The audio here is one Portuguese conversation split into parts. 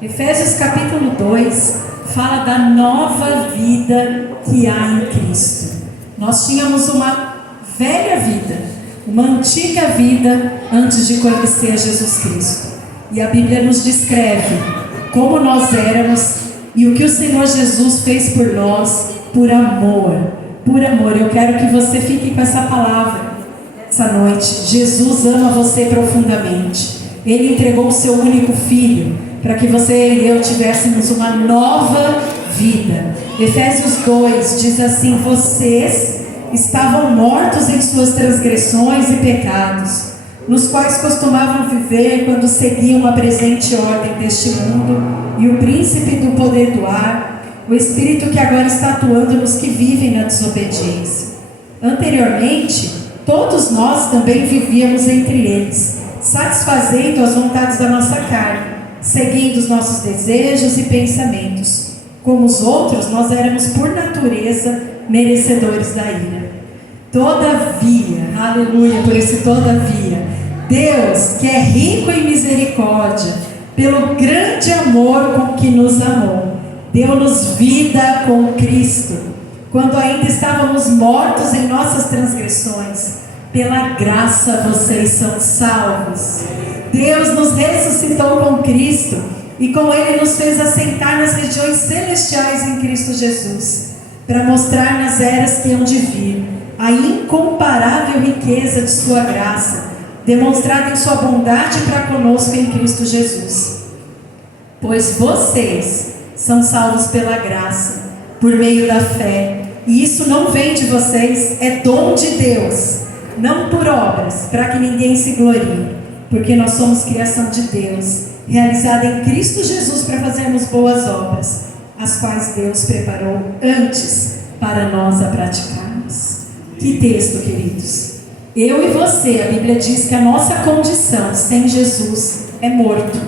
Efésios capítulo 2 fala da nova vida que há em Cristo. Nós tínhamos uma velha vida, uma antiga vida antes de conhecer Jesus Cristo. E a Bíblia nos descreve como nós éramos e o que o Senhor Jesus fez por nós, por amor. Por amor. Eu quero que você fique com essa palavra essa noite. Jesus ama você profundamente. Ele entregou o seu único filho para que você e eu tivéssemos uma nova vida. Efésios 2 diz assim: vocês estavam mortos em suas transgressões e pecados, nos quais costumavam viver quando seguiam a presente ordem deste mundo e o príncipe do poder do ar, o espírito que agora está atuando nos que vivem na desobediência. Anteriormente, todos nós também vivíamos entre eles, satisfazendo as vontades da nossa carne, seguindo os nossos desejos e pensamentos. Como os outros, nós éramos por natureza merecedores da ira. Todavia, aleluia por esse todavia, Deus, que é rico em misericórdia, pelo grande amor com que nos amou, deu-nos vida com Cristo, quando ainda estávamos mortos em nossas transgressões. Pela graça vocês são salvos. Deus nos ressuscitou com Cristo e com Ele nos fez assentar nas regiões celestiais em Cristo Jesus, para mostrar nas eras que hão de vir a incomparável riqueza de sua graça, demonstrada em sua bondade para conosco em Cristo Jesus. Pois vocês são salvos pela graça, por meio da fé, e isso não vem de vocês, é dom de Deus, não por obras, para que ninguém se glorie, porque nós somos criação de Deus, realizada em Cristo Jesus para fazermos boas obras, as quais Deus preparou antes para nós a praticarmos. Que texto, queridos! Eu e você, a Bíblia diz que a nossa condição sem Jesus é morto.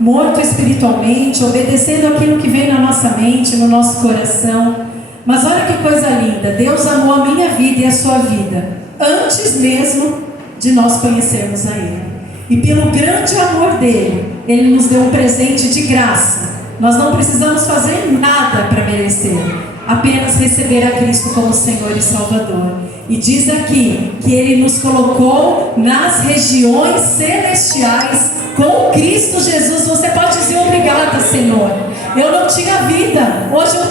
Morto espiritualmente, obedecendo aquilo que vem na nossa mente, no nosso coração. Mas olha que coisa linda, Deus amou a minha vida e a sua vida, antes mesmo de nós conhecermos a Ele. E pelo grande amor dele, Ele nos deu um presente de graça. Nós não precisamos fazer nada para merecer, apenas receber a Cristo como Senhor e Salvador. E diz aqui que Ele nos colocou nas regiões celestiais com Cristo Jesus. Você pode dizer obrigada, Senhor. Eu não tinha vida, hoje eu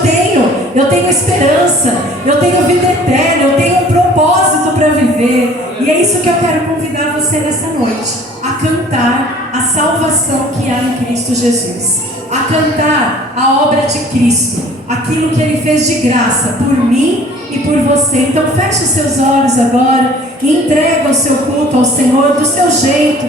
tenho esperança, eu tenho vida eterna, eu tenho um propósito para viver. E é isso que eu quero convidar você nessa noite, a cantar a salvação que há em Cristo Jesus, a cantar a obra de Cristo, aquilo que Ele fez de graça por mim e por você. Então feche os seus olhos agora e entrega o seu culto ao Senhor do seu jeito.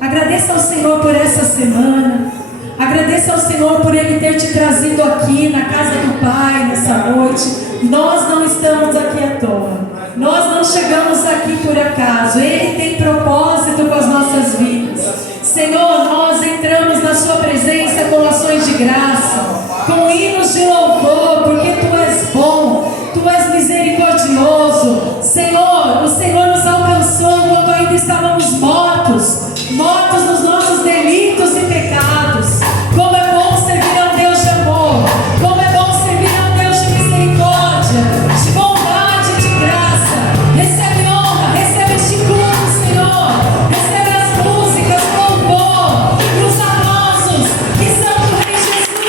Agradeça ao Senhor por essa semana, agradeça ao Senhor por Ele ter te trazido aqui na casa do Pai nessa noite. Nós não estamos aqui à toa, nós não chegamos aqui por acaso. Ele tem propósito com as nossas vidas. Senhor, nós entramos na sua presença com ações de graça, com hinos de louvor, porque Tu és bom, Tu és misericordioso. Senhor, o Senhor nos alcançou quando ainda estávamos mortos nos nossos delitos e pecados. Como é bom servir a um Deus de amor, como é bom servir a um Deus de misericórdia, de bondade, de graça. Recebe honra, recebe este culto, Senhor. Recebe as músicas, o louvor e os aplausos que são do Rei Jesus.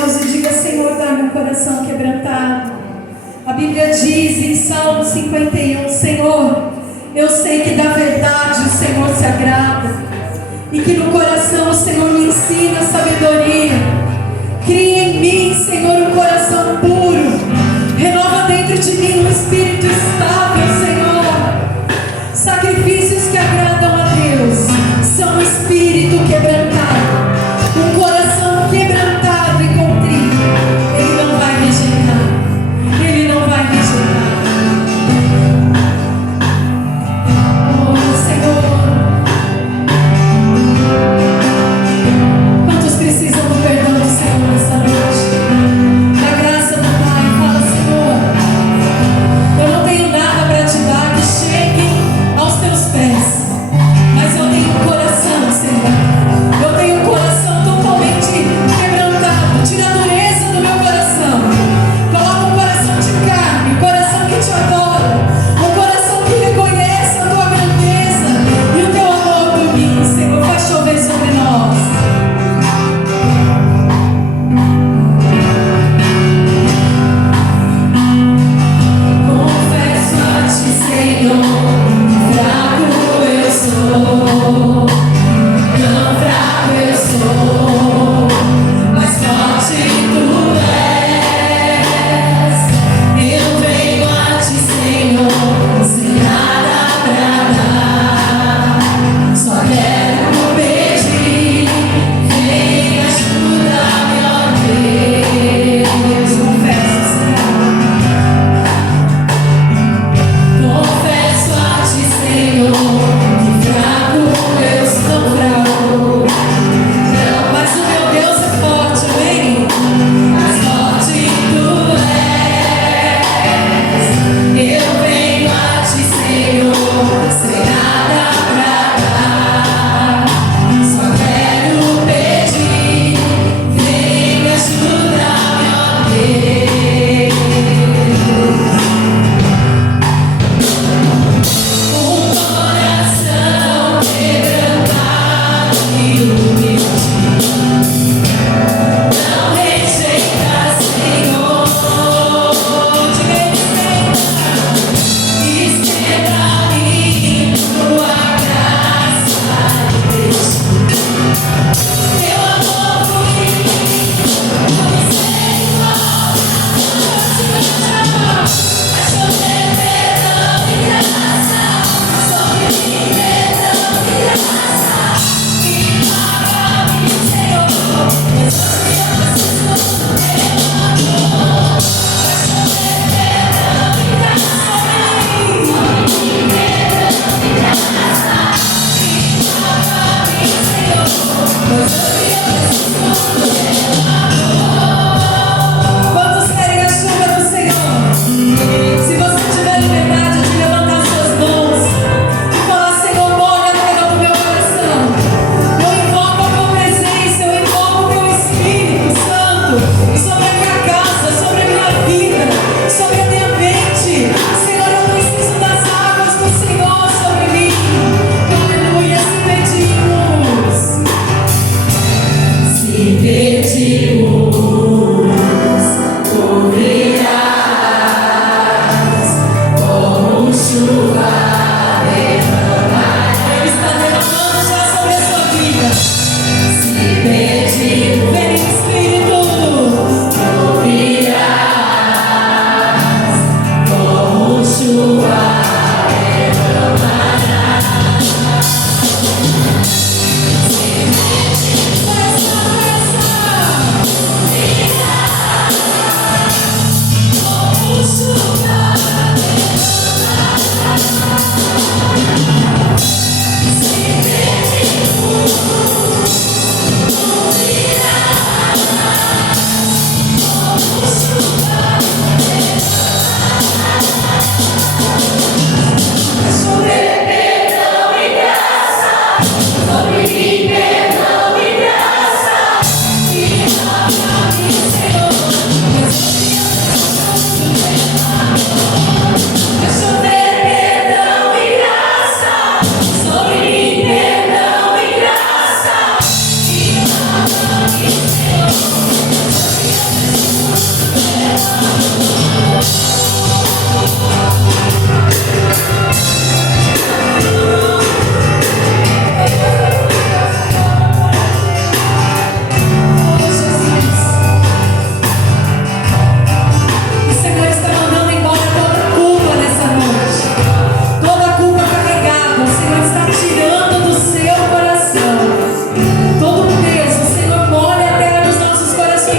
olhos e diga: Senhor, dá-me um coração quebrantado. A Bíblia diz em Salmo 51, Senhor, eu sei que da verdade o Senhor se agrada, e que no coração o Senhor me ensina sabedoria. Cria em mim, Senhor, um coração puro, renova dentro de mim um espírito estável, Senhor. Sacrifícios que agradam a Deus são um espírito quebrantado, um coração quebrantado e contrito. Ele não vai rejeitar, Ele não vai rejeitar. Oh, Senhor, quantos precisam do perdão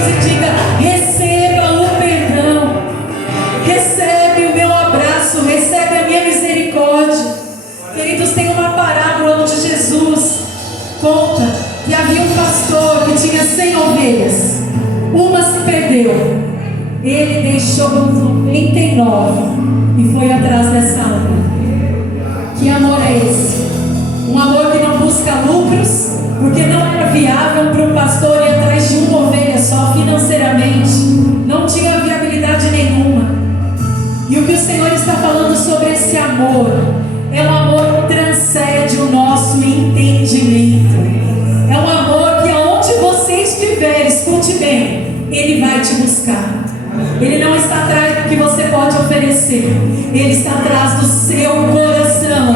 e diga: receba o perdão, recebe o meu abraço, recebe a minha misericórdia. Queridos, tem uma parábola onde Jesus conta que havia um pastor que tinha 100 ovelhas, uma se perdeu, ele deixou os 99 e foi atrás dessa uma. Que amor é esse? Um amor que não busca lucros, porque não era viável para um pastor ir atrás de uma ovelha só financeiramente, não tinha viabilidade nenhuma. E o que o Senhor está falando sobre esse amor é um amor que transcende o nosso entendimento. É um amor que aonde você estiver, escute bem, Ele vai te buscar. Ele não está atrás do que você pode oferecer, Ele está atrás do seu coração.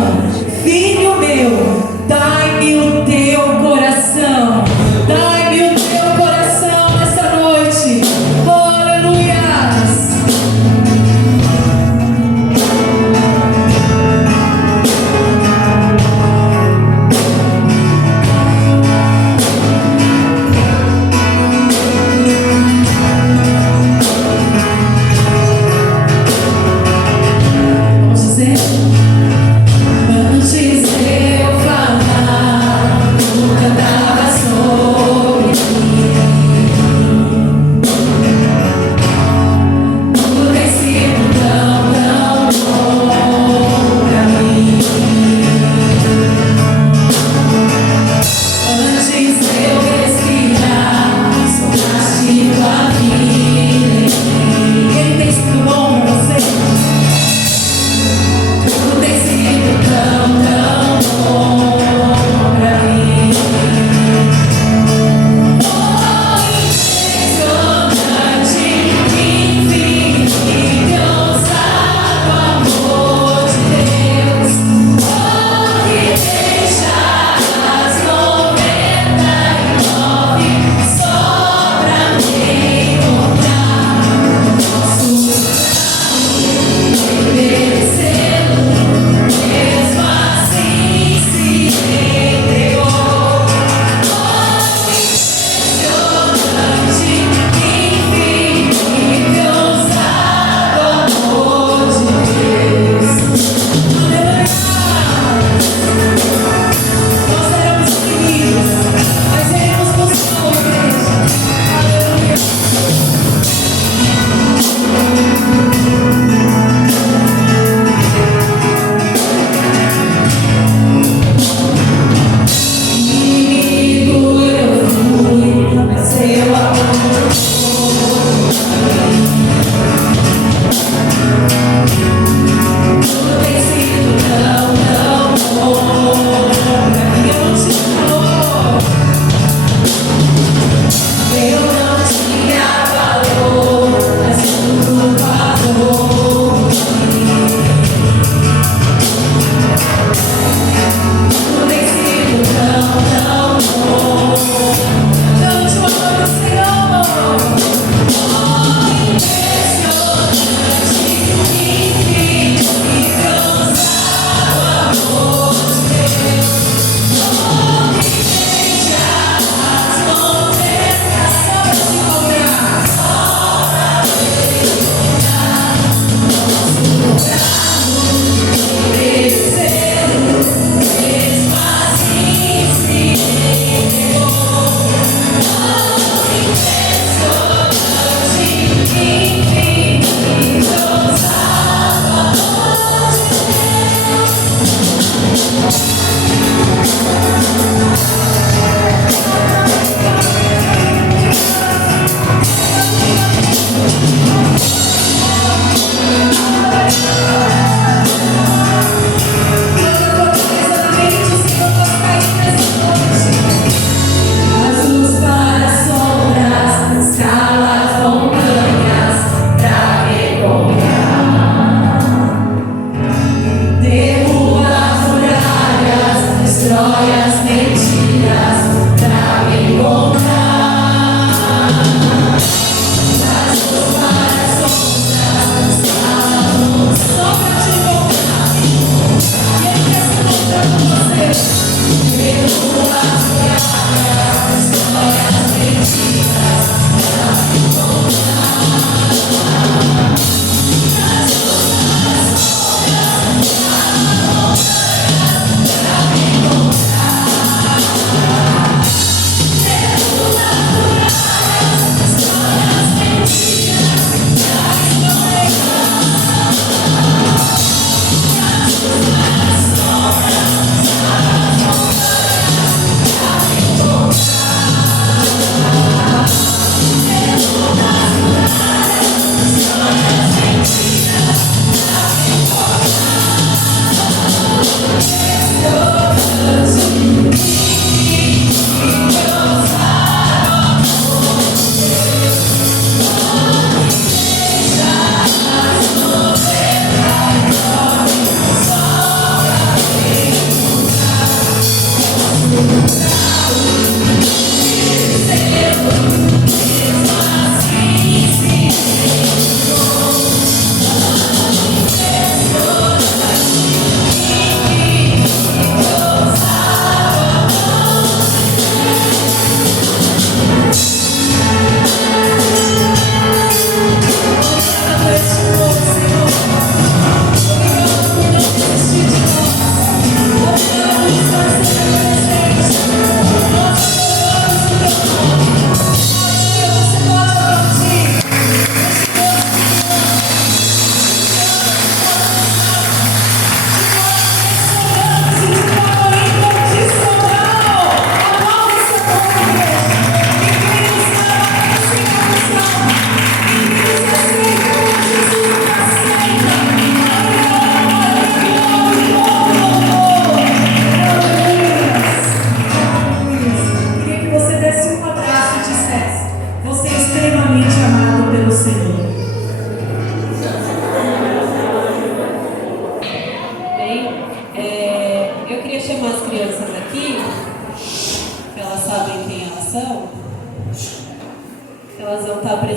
Filho meu, dai-me o teu coração, dai-me o teu coração essa noite. Aleluia. Vamos dizer: antes eu falar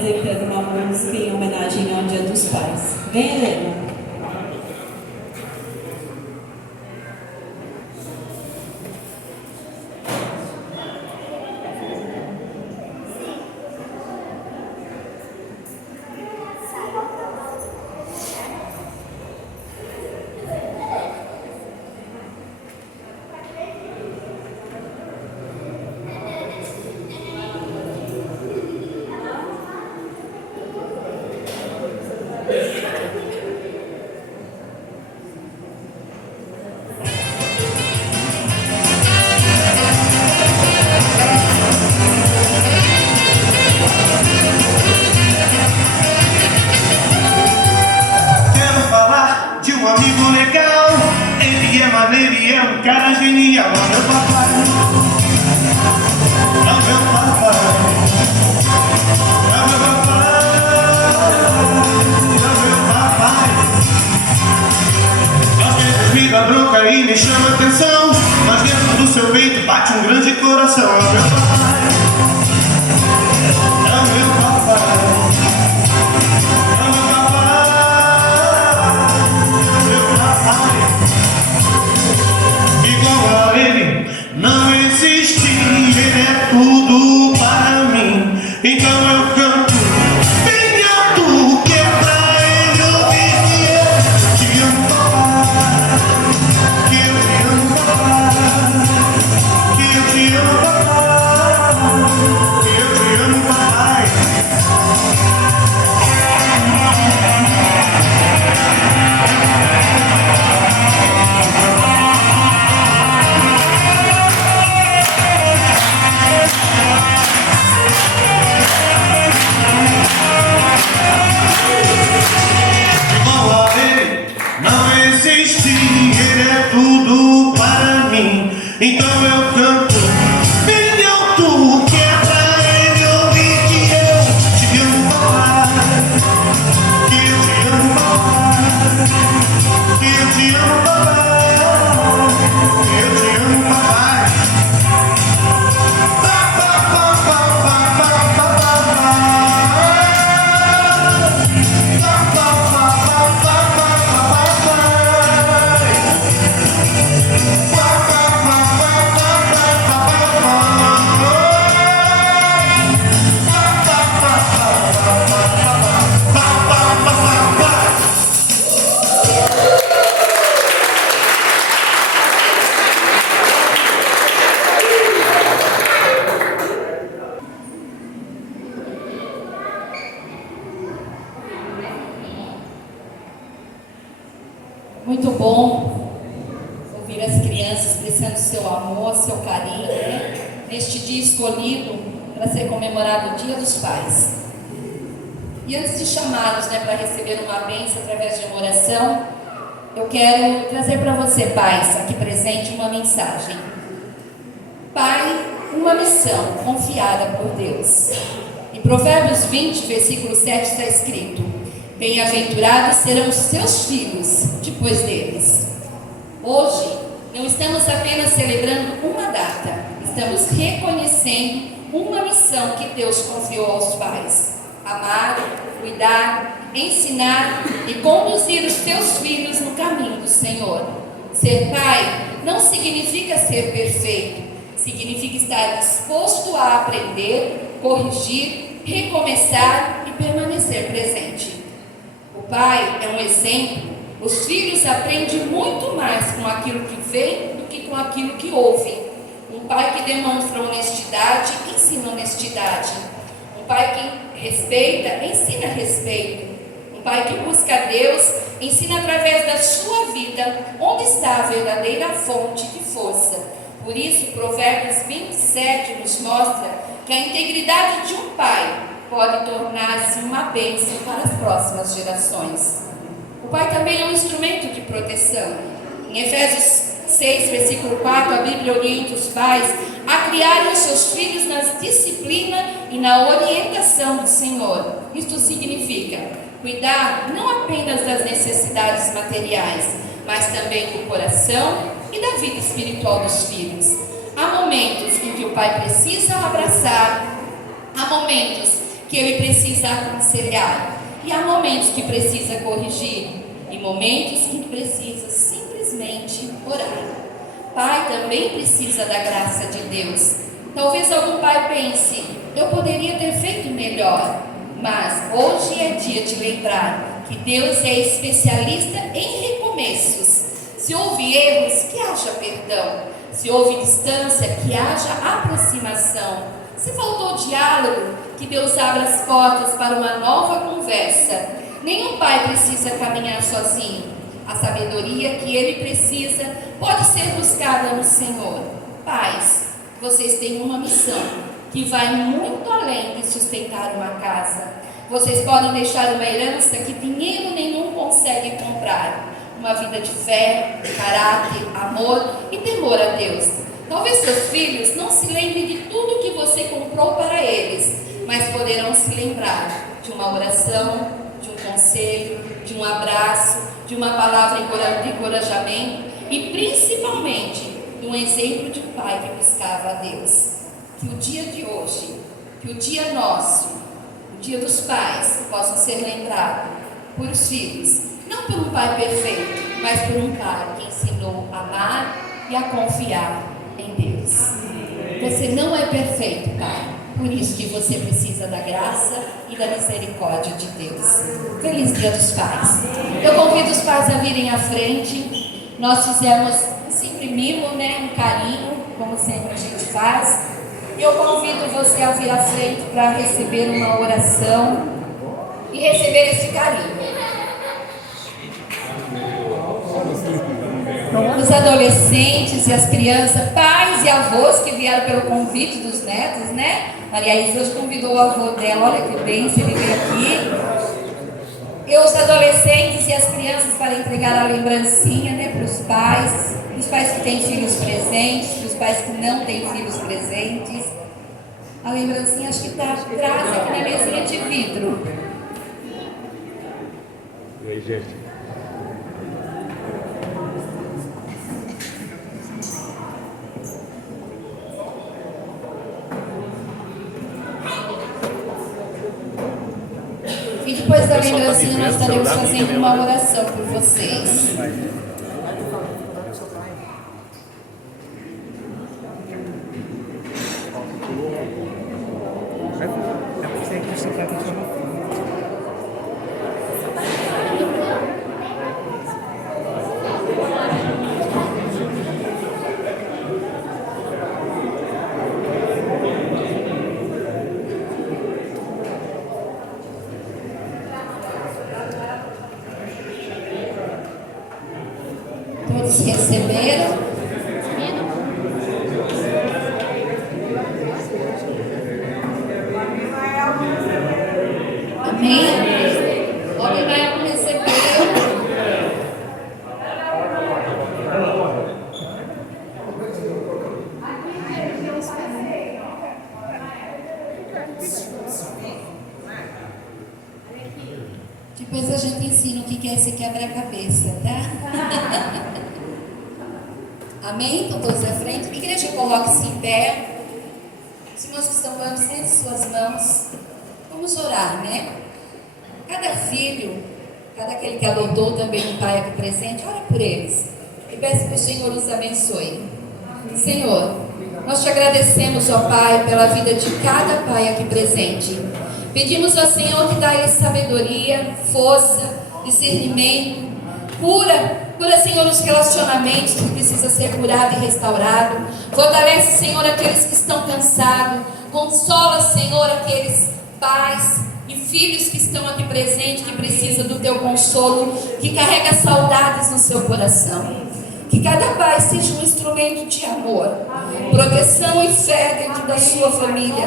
letra de uma música em homenagem ao Dia dos Pais. Vem, Helena. Ele é um cara genial, é meu papai, é meu papai, é meu papai, é meu papai. Às vezes me dá bronca e me chama atenção, mas dentro do seu peito bate um grande coração. É meu papai, é meu papai, é meu papai. Igual a ele não existe, ele é tudo para mim. Então eu canto bem alto, que é pra ele ouvir que eu te amo, papai, que eu te amo, papai, que eu te amo, papai, que eu te amo, papai. Igual a ele não existe, ele é tudo para mim. Então eu canto bem alto, que é pra ele ouvir que eu te amo, papai, que eu te amo, papai, que eu te amo, papai, que eu te amo, papai. Muito bom ouvir as crianças expressando seu amor, seu carinho, né? Neste dia escolhido para ser comemorado o Dia dos Pais. E antes de chamá-los, né, para receber uma bênção através de uma oração, eu quero trazer para você, pais, aqui presente, uma mensagem. Pai, uma missão confiada por Deus. Em Provérbios 20, versículo 7 está escrito: bem-aventurados serão os seus filhos depois deles. Hoje, não estamos apenas celebrando uma data, estamos reconhecendo uma missão que Deus confiou aos pais: amar, cuidar, ensinar e conduzir os seus filhos no caminho do Senhor. Ser pai não significa ser perfeito, significa estar disposto a aprender, corrigir, recomeçar e permanecer presente. O pai é um exemplo. Os filhos aprendem muito mais com aquilo que vê do que com aquilo que ouve. Um pai que demonstra honestidade, ensina honestidade. Um pai que respeita, ensina respeito. Um pai que busca Deus, ensina através da sua vida onde está a verdadeira fonte de força. Por isso, Provérbios 27 nos mostra que a integridade de um pai pode tornar-se uma bênção para as próximas gerações. O pai também é um instrumento de proteção. Em Efésios 6, versículo 4, a Bíblia orienta os pais a criarem os seus filhos na disciplina e na orientação do Senhor. Isto significa cuidar não apenas das necessidades materiais, mas também do coração e da vida espiritual dos filhos. Há momentos em que o pai precisa abraçar, há momentos que ele precisa aconselhar, e há momentos que precisa corrigir, e momentos em que precisa simplesmente orar. Pai também precisa da graça de Deus. Talvez algum pai pense: eu poderia ter feito melhor, mas hoje é dia de lembrar que Deus é especialista em recomeços. Se houve erros, que haja perdão. Se houve distância, que haja aproximação. Se faltou diálogo, que Deus abra as portas para uma nova conversa. Nenhum pai precisa caminhar sozinho. A sabedoria que ele precisa pode ser buscada no Senhor. Pais, vocês têm uma missão que vai muito além de sustentar uma casa. Vocês podem deixar uma herança que dinheiro nenhum consegue comprar. Uma vida de fé, caráter, amor e temor a Deus. Talvez seus filhos não se lembrem de tudo que você comprou para eles, mas poderão se lembrar de uma oração, de um conselho, de um abraço, de uma palavra de encorajamento e principalmente de um exemplo de um pai que buscava a Deus. Que o dia de hoje, que o dia nosso, o dia dos pais, possa ser lembrado por os filhos, não por um pai perfeito, mas por um pai que ensinou a amar e a confiar em Deus. Você não é perfeito, pai, por isso que você precisa da graça e da misericórdia de Deus. Feliz Dia dos Pais. Eu convido os pais a virem à frente. Nós fizemos sempre mimo, um carinho, como sempre a gente faz. E eu convido você a vir à frente para receber uma oração e receber esse carinho. Os adolescentes e as crianças, pais e avós que vieram pelo convite dos netos, Maria Isa hoje convidou o avô dela, olha que bem, ele veio aqui. E os adolescentes e as crianças para entregar a lembrancinha, para os pais que têm filhos presentes, para os pais que não têm filhos presentes. A lembrancinha acho que está atrás aqui na mesinha de vidro. E aí, gente? E depois da lembrancinha nós estaremos fazendo uma oração por vocês. Todos receberam? Amém? O Abimael recebeu. Depois a gente ensina o que é esse quebra-cabeça, tá? Amém? Então todos à frente. Igreja, coloque-se em pé. Os irmãos que estão orando, estende suas mãos. Vamos orar, Cada filho, cada aquele que adotou também um pai aqui presente, ora por eles. E peço que o Senhor os abençoe. Senhor, nós te agradecemos, ó Pai, pela vida de cada pai aqui presente. Pedimos ao Senhor que dá a eles sabedoria, força, discernimento, cura, Senhor, os relacionamentos que precisam ser curados e restaurados. Fortalece, Senhor, aqueles que estão cansados. Consola, Senhor, aqueles pais e filhos que estão aqui presentes, que precisam do teu consolo, que carrega saudades no seu coração. Que cada pai seja um instrumento de amor, proteção e fé dentro da sua família.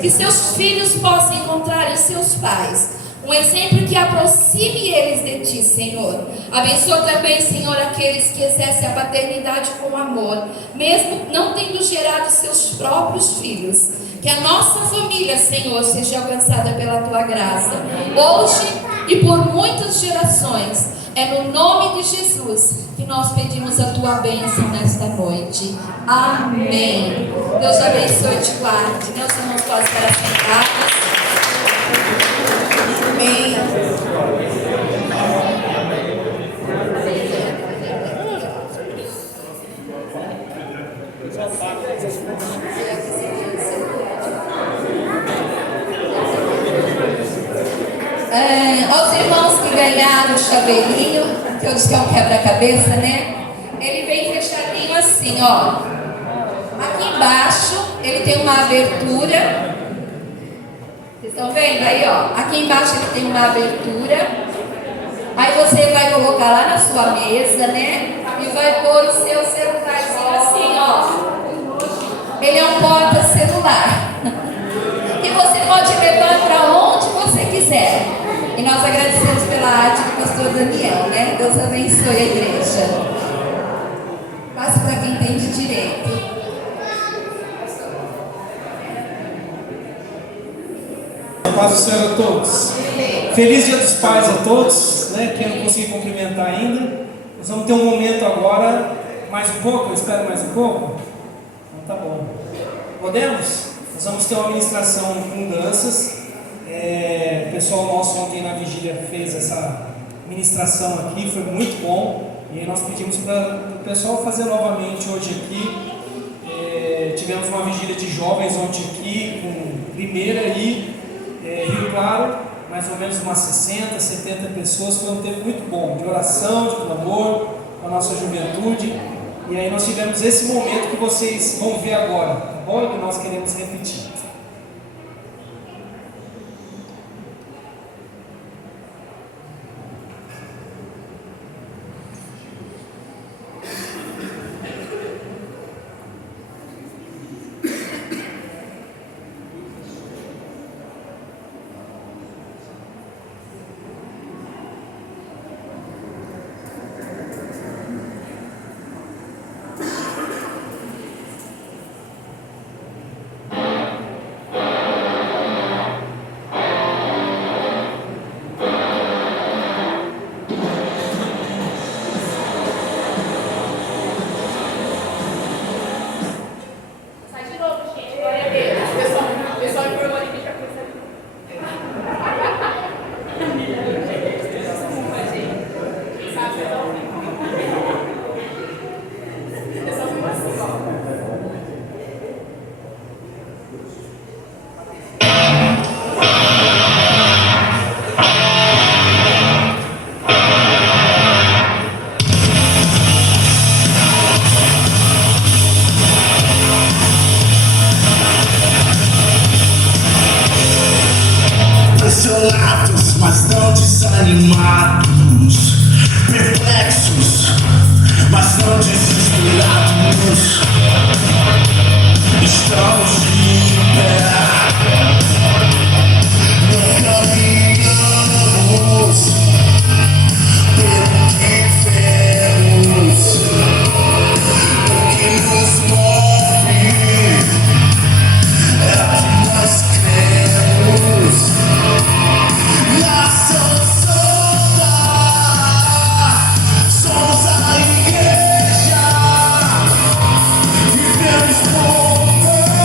Que seus filhos possam encontrar em seus pais um exemplo que aproxime eles de ti, Senhor. Abençoa também, Senhor, aqueles que exercem a paternidade com amor, mesmo não tendo gerado seus próprios filhos. Que a nossa família, Senhor, seja alcançada pela tua graça, hoje e por muitas gerações. É no nome de Jesus que nós pedimos a tua bênção nesta noite. Amém. Deus abençoe e te guarde. Meus irmãos podem estar sentados. Amém. Aos irmãos que ganharam o chaveirinho, que eu disse que é um quebra-cabeça, né? Ele vem fechadinho assim, ó. Aqui embaixo, ele tem uma abertura. Vocês estão vendo aí, ó? Aqui embaixo ele tem uma abertura. Aí você vai colocar lá na sua mesa, né? E vai pôr o seu celularzinho assim, ó. Ele é um porta-celular. E você pode levar para onde você quiser. E nós agradecemos pela arte do pastor Daniel, né? Deus abençoe a igreja. Passa para quem entende direito. Paz do Senhor a todos. Feliz Dia dos Pais a todos, né? Quem não consegui cumprimentar ainda. Nós vamos ter um momento agora, mais um pouco, eu espero mais um pouco. Então tá bom. Podemos? Nós vamos ter uma ministração com danças. O pessoal nosso ontem na vigília fez essa ministração aqui, foi muito bom. E aí nós pedimos para o pessoal fazer novamente hoje aqui. Tivemos uma vigília de jovens ontem aqui, com primeira e Rio Claro, mais ou menos umas 60, 70 pessoas. Foi um tempo muito bom, de oração, de clamor, com a nossa juventude. E aí nós tivemos esse momento que vocês vão ver agora, tá bom? E que nós queremos repetir. Desolados, mas não desanimados, perplexos, mas não desesperados. Estamos de pé, não caminhamos pelo que vemos, o que nos move é o que nós cremos. Nação Santa, somos a igreja, vivemos por fé.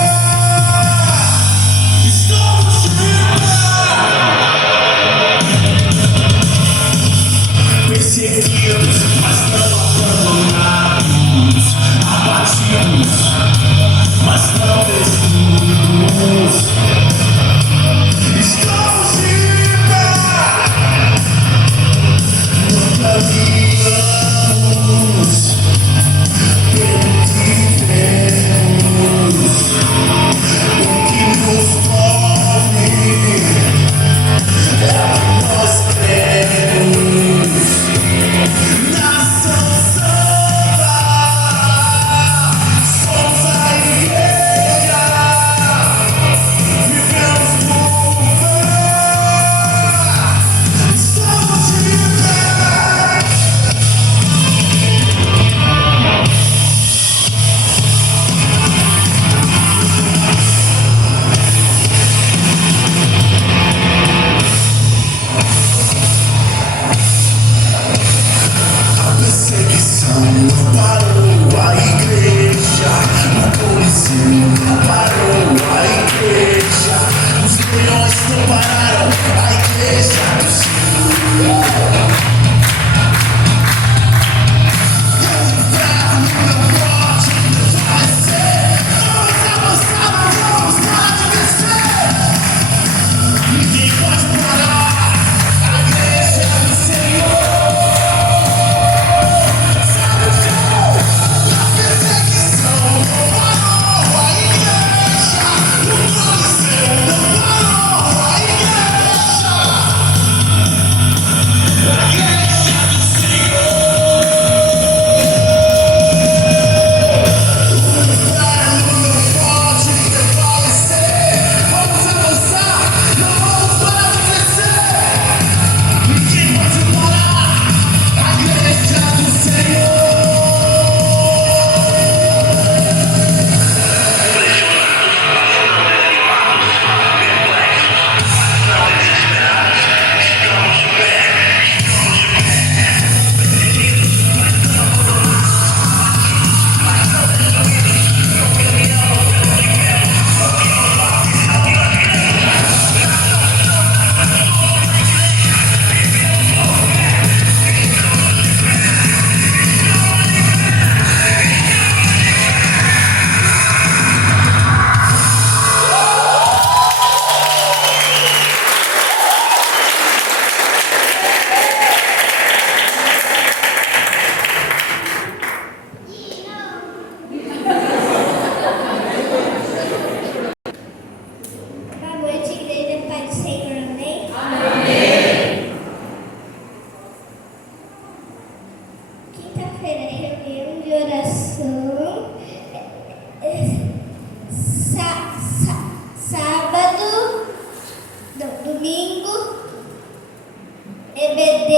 EBD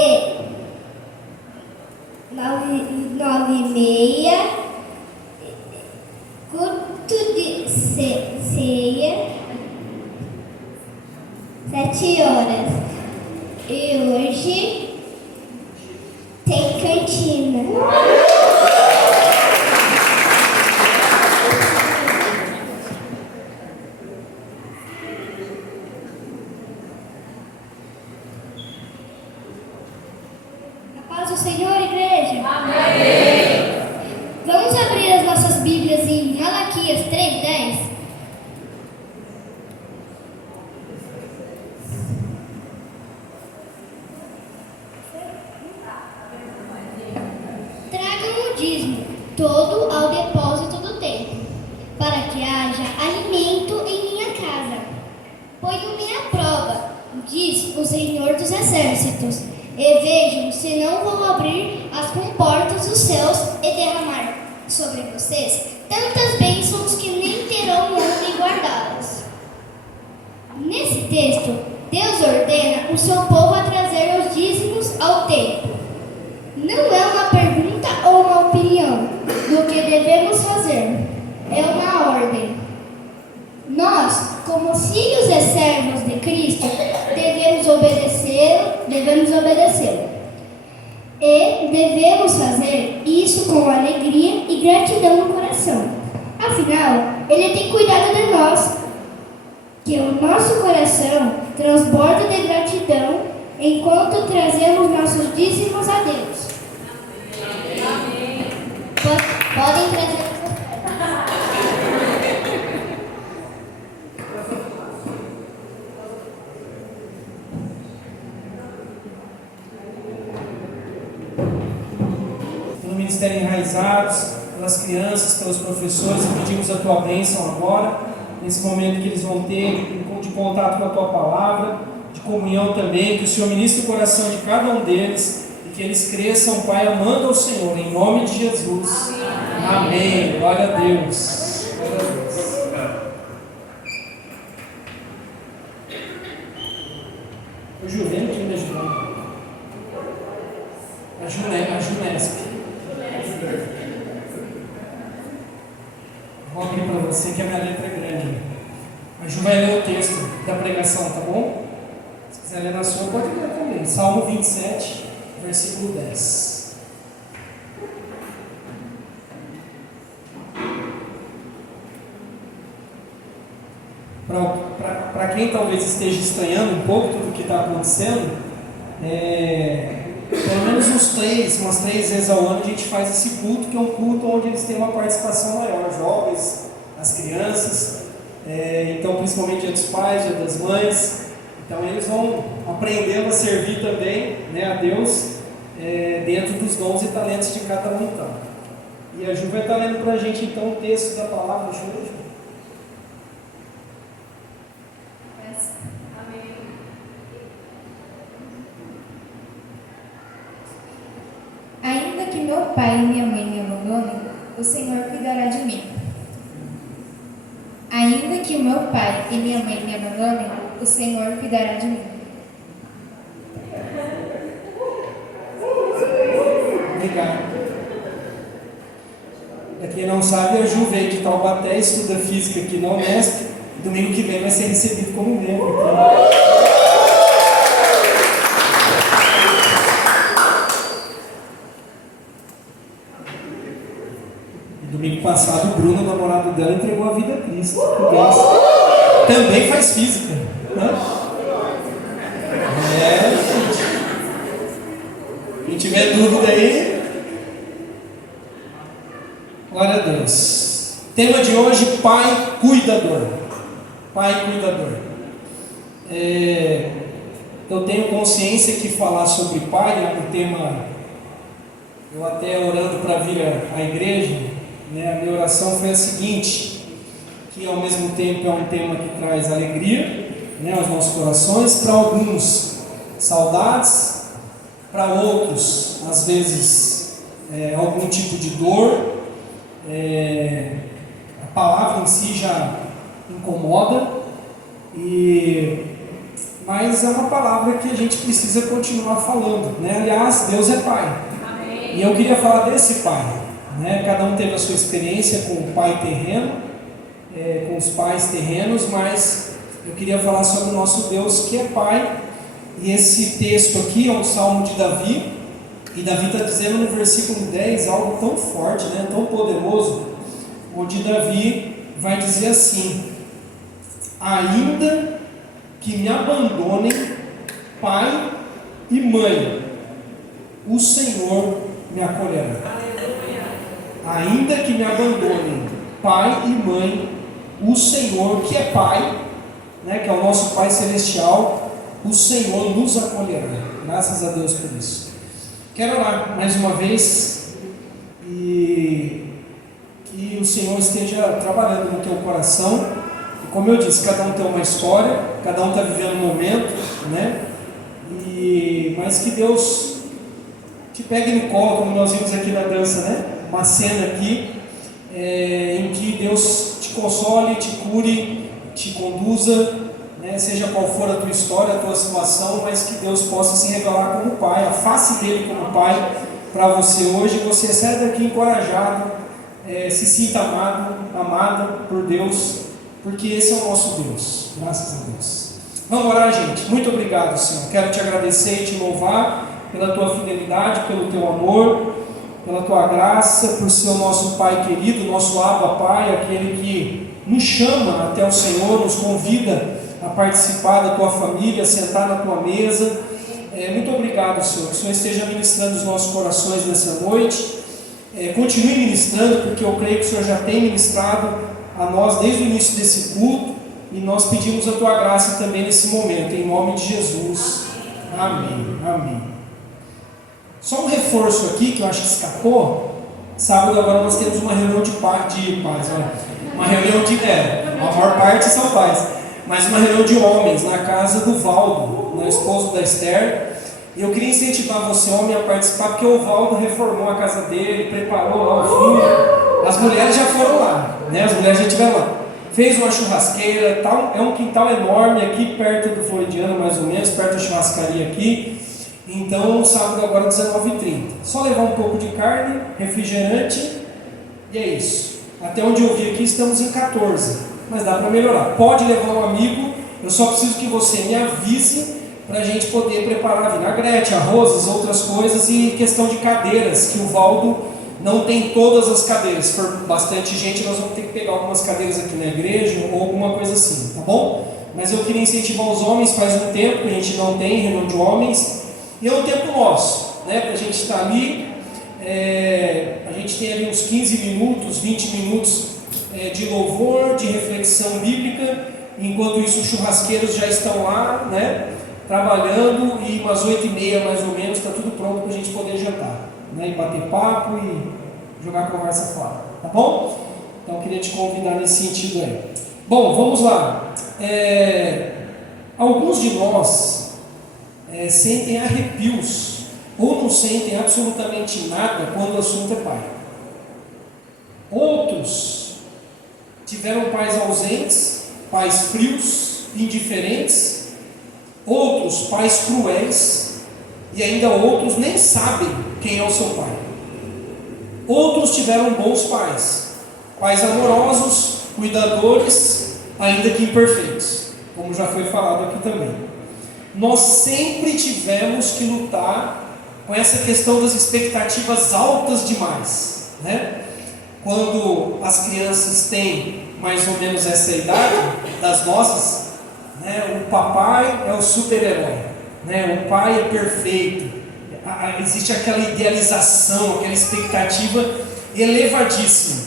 9:30, culto de ceia 7h. E hoje tem cantina. A paz do Senhor, igreja. Amém. Vamos abrir as nossas Bíblias em Malaquias 3:10. Tragam o dízimo todo ao depósito do templo, para que haja alimento em minha casa. Ponham-me à prova, diz o Senhor dos Exércitos, e vejam se não vou abrir as comportas dos céus e derramar sobre vocês tantas bênçãos que nem terão onde guardá-las. Nesse texto, Deus ordena o seu povo a trazer os dízimos ao templo. Não é uma pergunta ou uma opinião do que devemos fazer. É uma ordem. Nós, como filhos e servos de Cristo, devemos obedecer. E devemos fazer isso com alegria e gratidão no coração. Afinal, Ele tem cuidado de nós. Que o nosso coração transborda de gratidão enquanto trazemos nossos dízimos a Deus. Podem trazer. Pelo Ministério Enraizados, pelas crianças, pelos professores, pedimos a tua bênção agora, nesse momento que eles vão ter de contato com a tua palavra, de comunhão também, que o Senhor ministre o coração de cada um deles e que eles cresçam, Pai, amando ao Senhor, em nome de Jesus. Amém. Glória a Deus. Glória a Deus. O Juventus aqui me ajudando. A Junesp. Vou abrir para você que a minha letra é grande. A Ju vai ler o texto da pregação, tá bom? Se quiser ler na sua, pode ler também. Salmo 27, versículo 10. Para quem talvez esteja estranhando um pouco tudo o que está acontecendo, pelo menos umas três vezes ao ano a gente faz esse culto, que é um culto onde eles têm uma participação maior, jovens, as crianças, então principalmente Dia dos Pais, Dia das Mães, então eles vão aprendendo a servir também, né, a Deus, dentro dos dons e talentos de cada um. Então. E a Ju vai estar lendo para a gente então o texto da palavra de hoje. Ainda que meu pai e minha mãe me abandonem, o Senhor cuidará de mim. Ainda que o meu pai e minha mãe me abandonem, o Senhor cuidará de mim. Obrigado. Para quem não sabe, a Ju veio de Taubaté, estuda física aqui na Unesp, e domingo que vem vai ser recebido como membro. Então. Domingo passado, o Bruno, o namorado dela, entregou a vida a Cristo. Também faz física. Né? Gente. Quem tiver dúvida aí, glória a Deus. Tema de hoje: Pai Cuidador. Pai Cuidador. Eu tenho consciência que falar sobre pai é um tema. Eu até orando para vir à igreja, né, a minha oração foi a seguinte, que ao mesmo tempo é um tema que traz alegria, né, aos nossos corações, para alguns saudades, para outros às vezes algum tipo de dor, a palavra em si já incomoda, e mas é uma palavra que a gente precisa continuar falando, né? Aliás, Deus é Pai. E eu queria falar desse Pai, né? Cada um teve a sua experiência com o pai terreno, com os pais terrenos, mas eu queria falar sobre o nosso Deus que é Pai. E esse texto aqui é um salmo de Davi, e Davi está dizendo no versículo 10 algo tão forte, né? Tão poderoso, onde Davi vai dizer assim: ainda que me abandonem pai e mãe, o Senhor me acolherá. Ainda que me abandonem pai e mãe, o Senhor, que é Pai, né, que é o nosso Pai Celestial, o Senhor nos acolherá. Graças a Deus por isso. Quero orar mais uma vez e que o Senhor esteja trabalhando no teu coração. E como eu disse, cada um tem uma história, cada um está vivendo um momento, né? Mas que Deus te pegue no colo, como nós vimos aqui na dança, né? Uma cena aqui em que Deus te console, te cure, te conduza, né? Seja qual for a tua história, a tua situação, mas que Deus possa se revelar como Pai, a face dele como Pai para você hoje. Você sai daqui encorajado, se sinta amado, amada por Deus, porque esse é o nosso Deus. Graças a Deus. Vamos orar, gente. Muito obrigado, Senhor. Quero te agradecer e te louvar pela tua fidelidade, pelo teu amor, pela tua graça, por ser o nosso Pai querido, nosso Abba Pai, aquele que nos chama até o Senhor, nos convida a participar da tua família, a sentar na tua mesa. Muito obrigado, Senhor. Que o Senhor esteja ministrando os nossos corações nessa noite. Continue ministrando, porque eu creio que o Senhor já tem ministrado a nós desde o início desse culto, e nós pedimos a tua graça também nesse momento, em nome de Jesus. Amém. Amém. Só um reforço aqui, que eu acho que escapou. Sábado agora nós temos uma reunião de pais, olha. Uma reunião a maior parte são pais, mas uma reunião de homens na casa do Valdo, o esposo da Esther. E eu queria incentivar você, homem, a participar, porque o Valdo reformou a casa dele, preparou lá o fundo. As mulheres já foram lá, né? As mulheres já estiveram lá. Fez uma churrasqueira, é um quintal enorme aqui perto do Floridiano, mais ou menos, perto da churrascaria aqui. Então, sábado agora 19h30. Só levar um pouco de carne, refrigerante, e é isso. Até onde eu vi aqui estamos em 14, mas dá para melhorar. Pode levar um amigo, eu só preciso que você me avise para a gente poder preparar vinagrete, arroz, outras coisas, e questão de cadeiras, que o Valdo não tem todas as cadeiras. Se for bastante gente, nós vamos ter que pegar algumas cadeiras aqui na igreja ou alguma coisa assim, tá bom? Mas eu queria incentivar os homens, faz um tempo que a gente não tem reunião de homens, e é um tempo nosso, né? Para a gente estar ali, a gente tem ali uns 15 minutos, 20 minutos de louvor, de reflexão bíblica. Enquanto isso, os churrasqueiros já estão lá, né? Trabalhando, e umas 8h30 mais ou menos está tudo pronto para a gente poder jantar, né? E bater papo e jogar a conversa fora, tá bom? Então eu queria te convidar nesse sentido aí. Bom, vamos lá. Alguns de nós sentem arrepios ou não sentem absolutamente nada quando o assunto é pai. Outros tiveram pais ausentes, pais frios, indiferentes. Outros pais cruéis, e ainda outros nem sabem quem é o seu pai. Outros tiveram bons pais, pais amorosos, cuidadores, ainda que imperfeitos, como já foi falado aqui também. Nós sempre tivemos que lutar com essa questão das expectativas altas demais, né? Quando as crianças têm mais ou menos essa idade das nossas, né? O papai é o super-herói, né? O pai é perfeito. Existe aquela idealização, aquela expectativa elevadíssima.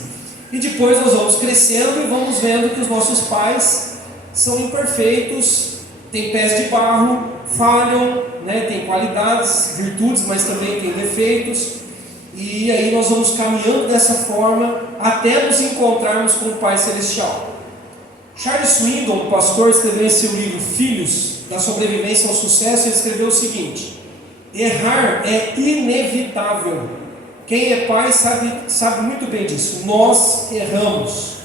E depois nós vamos crescendo e vamos vendo que os nossos pais são imperfeitos, têm pés de barro, falham, né? Têm qualidades, virtudes, mas também têm defeitos. E aí nós vamos caminhando dessa forma até nos encontrarmos com o Pai Celestial. Charles Swindoll, pastor, escreveu em seu livro Filhos, da Sobrevivência ao Sucesso, ele escreveu o seguinte: errar é inevitável. Quem é pai sabe muito bem disso. Nós erramos.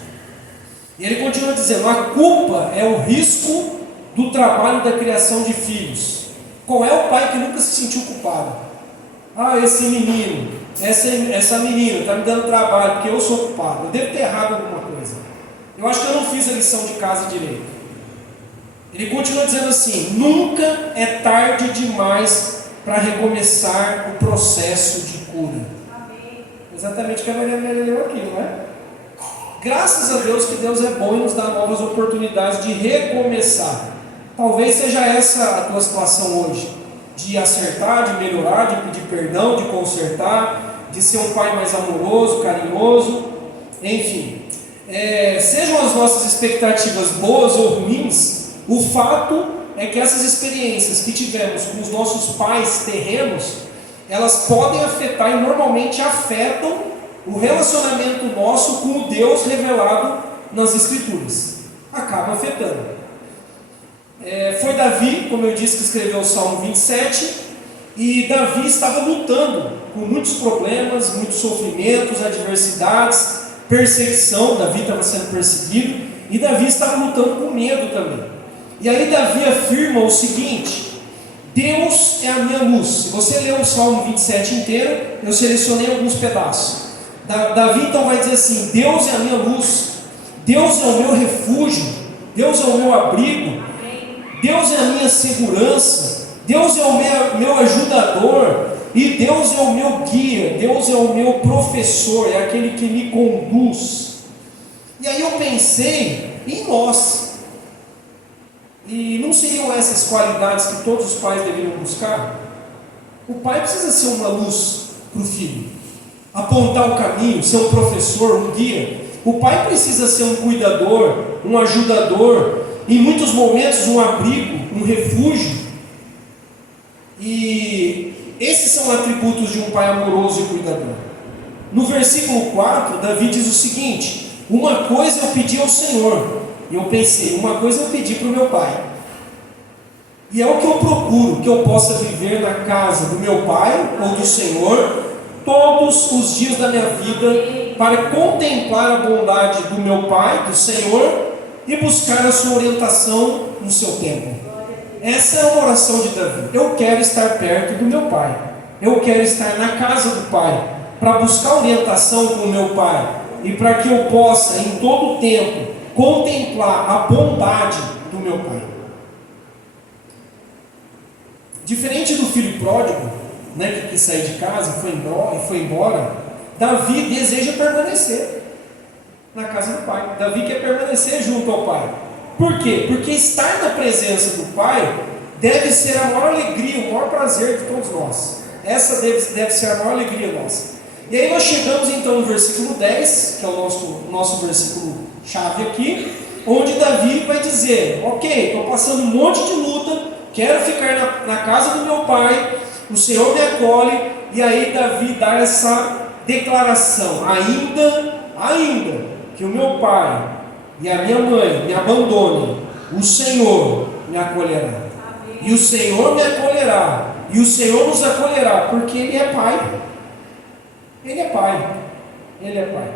E ele continua dizendo: a culpa é o risco do trabalho da criação de filhos. Qual é o pai que nunca se sentiu culpado? Ah, esse menino, essa menina está me dando trabalho porque eu sou culpado, eu devo ter errado alguma coisa, eu acho que eu não fiz a lição de casa direito. Ele continua dizendo assim: nunca é tarde demais para recomeçar o processo de cura. Amém. Exatamente o que a Maria leu aqui, não é? Graças a Deus que Deus é bom e nos dá novas oportunidades de recomeçar. Talvez seja essa a tua situação hoje, de acertar, de melhorar, de pedir perdão, de consertar, de ser um pai mais amoroso, carinhoso, enfim. Sejam as nossas expectativas boas ou ruins, o fato é que essas experiências que tivemos com os nossos pais terrenos, elas podem afetar e normalmente afetam o relacionamento nosso com o Deus revelado nas Escrituras. Acaba afetando. Foi Davi, como eu disse, que escreveu o Salmo 27, e Davi estava lutando com muitos problemas, muitos sofrimentos, adversidades, perseguição. Davi estava sendo perseguido, e Davi estava lutando com medo também. E aí Davi afirma o seguinte: Deus é a minha luz. Se você ler o Salmo 27 inteiro, eu selecionei alguns pedaços. Davi então vai dizer assim: Deus é a minha luz, Deus é o meu refúgio, Deus é o meu abrigo, Deus é a minha segurança, Deus é o meu ajudador, e Deus é o meu guia, Deus é o meu professor, é aquele que me conduz. E aí eu pensei em nós. E não seriam essas qualidades que todos os pais deveriam buscar? O pai precisa ser uma luz para o filho, apontar o caminho, ser um professor, um guia. O pai precisa ser um cuidador, um ajudador, em muitos momentos um abrigo, um refúgio. E esses são atributos de um pai amoroso e cuidador. No versículo 4, Davi diz o seguinte: uma coisa eu pedi ao Senhor. E eu pensei, uma coisa eu pedi para o meu pai, e é o que eu procuro, que eu possa viver na casa do meu pai ou do Senhor todos os dias da minha vida, para contemplar a bondade do meu pai, do Senhor, e buscar a sua orientação no seu tempo. Essa é a oração de Davi. Eu quero estar perto do meu pai, eu quero estar na casa do pai, para buscar orientação com o meu pai, e para que eu possa em todo o tempo contemplar a bondade do meu pai. Diferente do filho pródigo, né, que quis sair de casa e foi embora, Davi deseja permanecer na casa do pai. Davi quer permanecer junto ao pai. Por quê? Porque estar na presença do pai deve ser a maior alegria, o maior prazer de todos nós. Essa deve ser a maior alegria nossa. E aí nós chegamos então no versículo 10, que é o nosso versículo chave aqui, onde Davi vai dizer: ok, estou passando um monte de luta, quero ficar na casa do meu pai, o Senhor me acolhe. E aí Davi dá essa declaração: ainda que o meu pai e a minha mãe me abandonem, o Senhor me acolherá. E o Senhor me acolherá, e o Senhor nos acolherá, porque Ele é pai. Ele é pai, Ele é pai.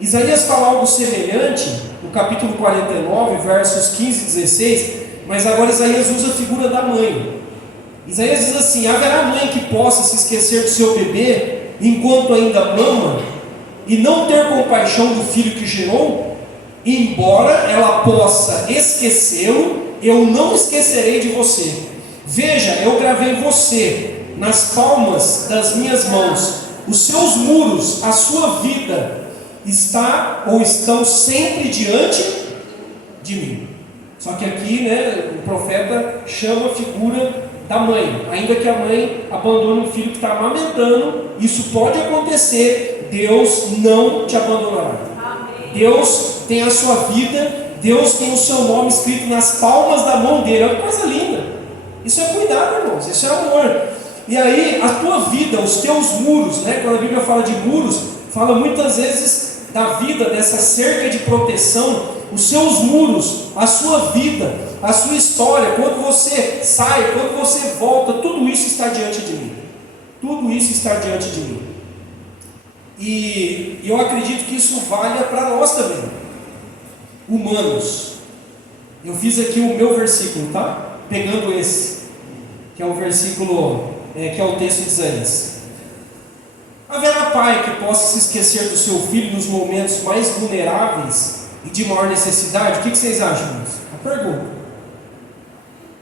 Isaías fala algo semelhante no capítulo 49, versos 15 e 16, mas agora Isaías usa a figura da mãe. Isaías diz assim: haverá mãe que possa se esquecer do seu bebê enquanto ainda mama, e não ter compaixão do filho que gerou? Embora ela possa esquecê-lo, eu não esquecerei de você. Veja, eu gravei você nas palmas das minhas mãos. Os seus muros, a sua vida estão sempre diante de mim. Só que aqui, né, o profeta chama a figura da mãe. Ainda que a mãe abandone um filho que está amamentando, isso pode acontecer. Deus não te abandonará. Deus tem a sua vida, Deus tem o seu nome escrito nas palmas da mão dele. Olha que coisa linda. Isso é cuidado, irmãos, isso é amor. E aí a tua vida, os teus muros, né? Quando a Bíblia fala de muros, fala muitas vezes da vida, dessa cerca de proteção. Os seus muros, a sua vida, a sua história, quando você sai, quando você volta, tudo isso está diante de mim. Tudo isso está diante de mim. E eu acredito que isso valha para nós também, humanos. Eu fiz aqui o meu versículo, tá? Pegando esse, que é o versículo, que é o texto de Isaías. Haverá pai que possa se esquecer do seu filho nos momentos mais vulneráveis e de maior necessidade? O que vocês acham disso? A pergunta.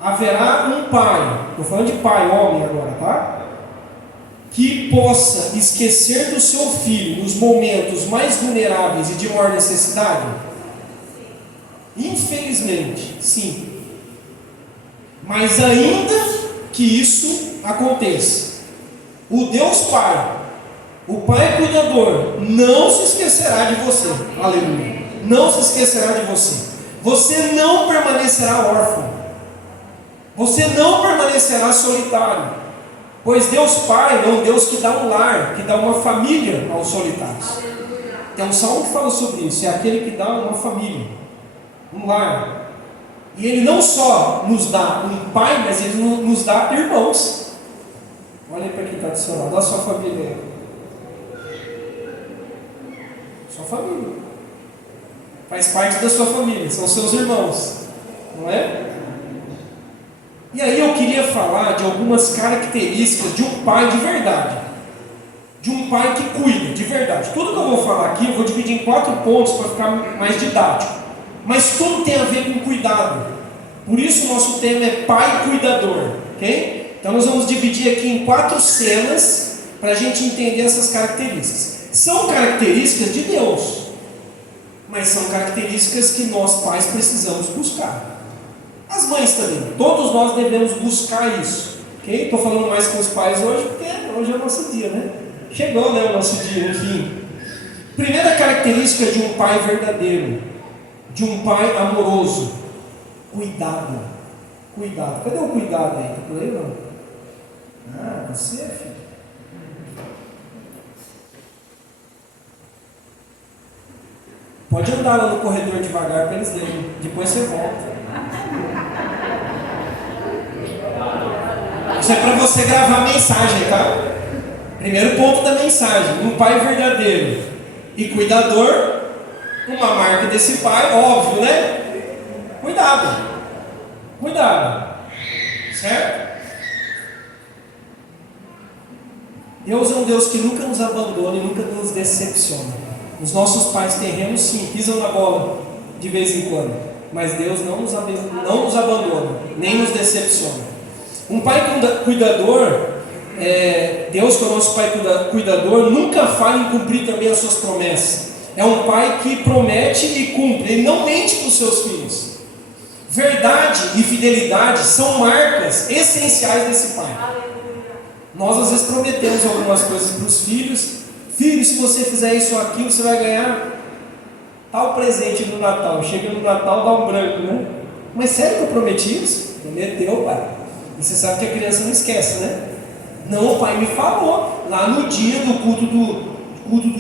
Haverá um pai, estou falando de pai, homem agora, tá? Que possa esquecer do seu filho nos momentos mais vulneráveis e de maior necessidade? Infelizmente, sim. Mas ainda que isso aconteça, o Deus Pai, o Pai cuidador, não se esquecerá de você. Aleluia. Não se esquecerá de você. Você não permanecerá órfão. Você não permanecerá solitário. Pois Deus Pai é um Deus que dá um lar, que dá uma família aos solitários. Tem um salmo que fala sobre isso. É aquele que dá uma família, um lar. E Ele não só nos dá um pai, mas Ele nos dá irmãos. Olha aí para quem está do seu lado. Olha a sua família. Sua família. Faz parte da sua família. São seus irmãos. Não é? E aí eu queria falar de algumas características de um pai de verdade. De um pai que cuida, de verdade. Tudo que eu vou falar aqui, eu vou dividir em 4 pontos para ficar mais didático. Mas tudo tem a ver com cuidado. Por isso o nosso tema é pai cuidador, ok? Então nós vamos dividir aqui em 4 cenas para a gente entender essas características. São características de Deus, mas são características que nós pais precisamos buscar. As mães também, todos nós devemos buscar isso, ok? Estou falando mais com os pais hoje, porque hoje é o nosso dia, né? Chegou, né, o nosso dia, enfim. Primeira característica de um pai verdadeiro, de um pai amoroso: cuidado. Cuidado. Cadê o cuidado aí? Está por aí, não? Ah, você, filho. Pode andar lá no corredor devagar para eles lerem. Depois você volta. Isso é para você gravar a mensagem, tá? Primeiro ponto da mensagem: um pai verdadeiro e cuidador. Uma marca desse pai, óbvio, né? Cuidado. Cuidado. Certo? Deus é um Deus que nunca nos abandona e nunca nos decepciona. Os nossos pais terrenos, sim, pisam na bola de vez em quando. Mas Deus não nos abandona, nem nos decepciona. Um pai cuidador, Deus que é o nosso pai cuidador, nunca falha em cumprir também as suas promessas. É um pai que promete e cumpre. Ele não mente para os seus filhos. Verdade e fidelidade são marcas essenciais desse pai. Nós às vezes prometemos algumas coisas para os filhos. Filho, se você fizer isso ou aquilo, você vai ganhar tal presente no Natal. Chega no Natal, dá um branco, né? Mas sério que eu prometi isso? Prometeu, pai. E você sabe que a criança não esquece, né? Não, o pai me falou lá no dia do culto do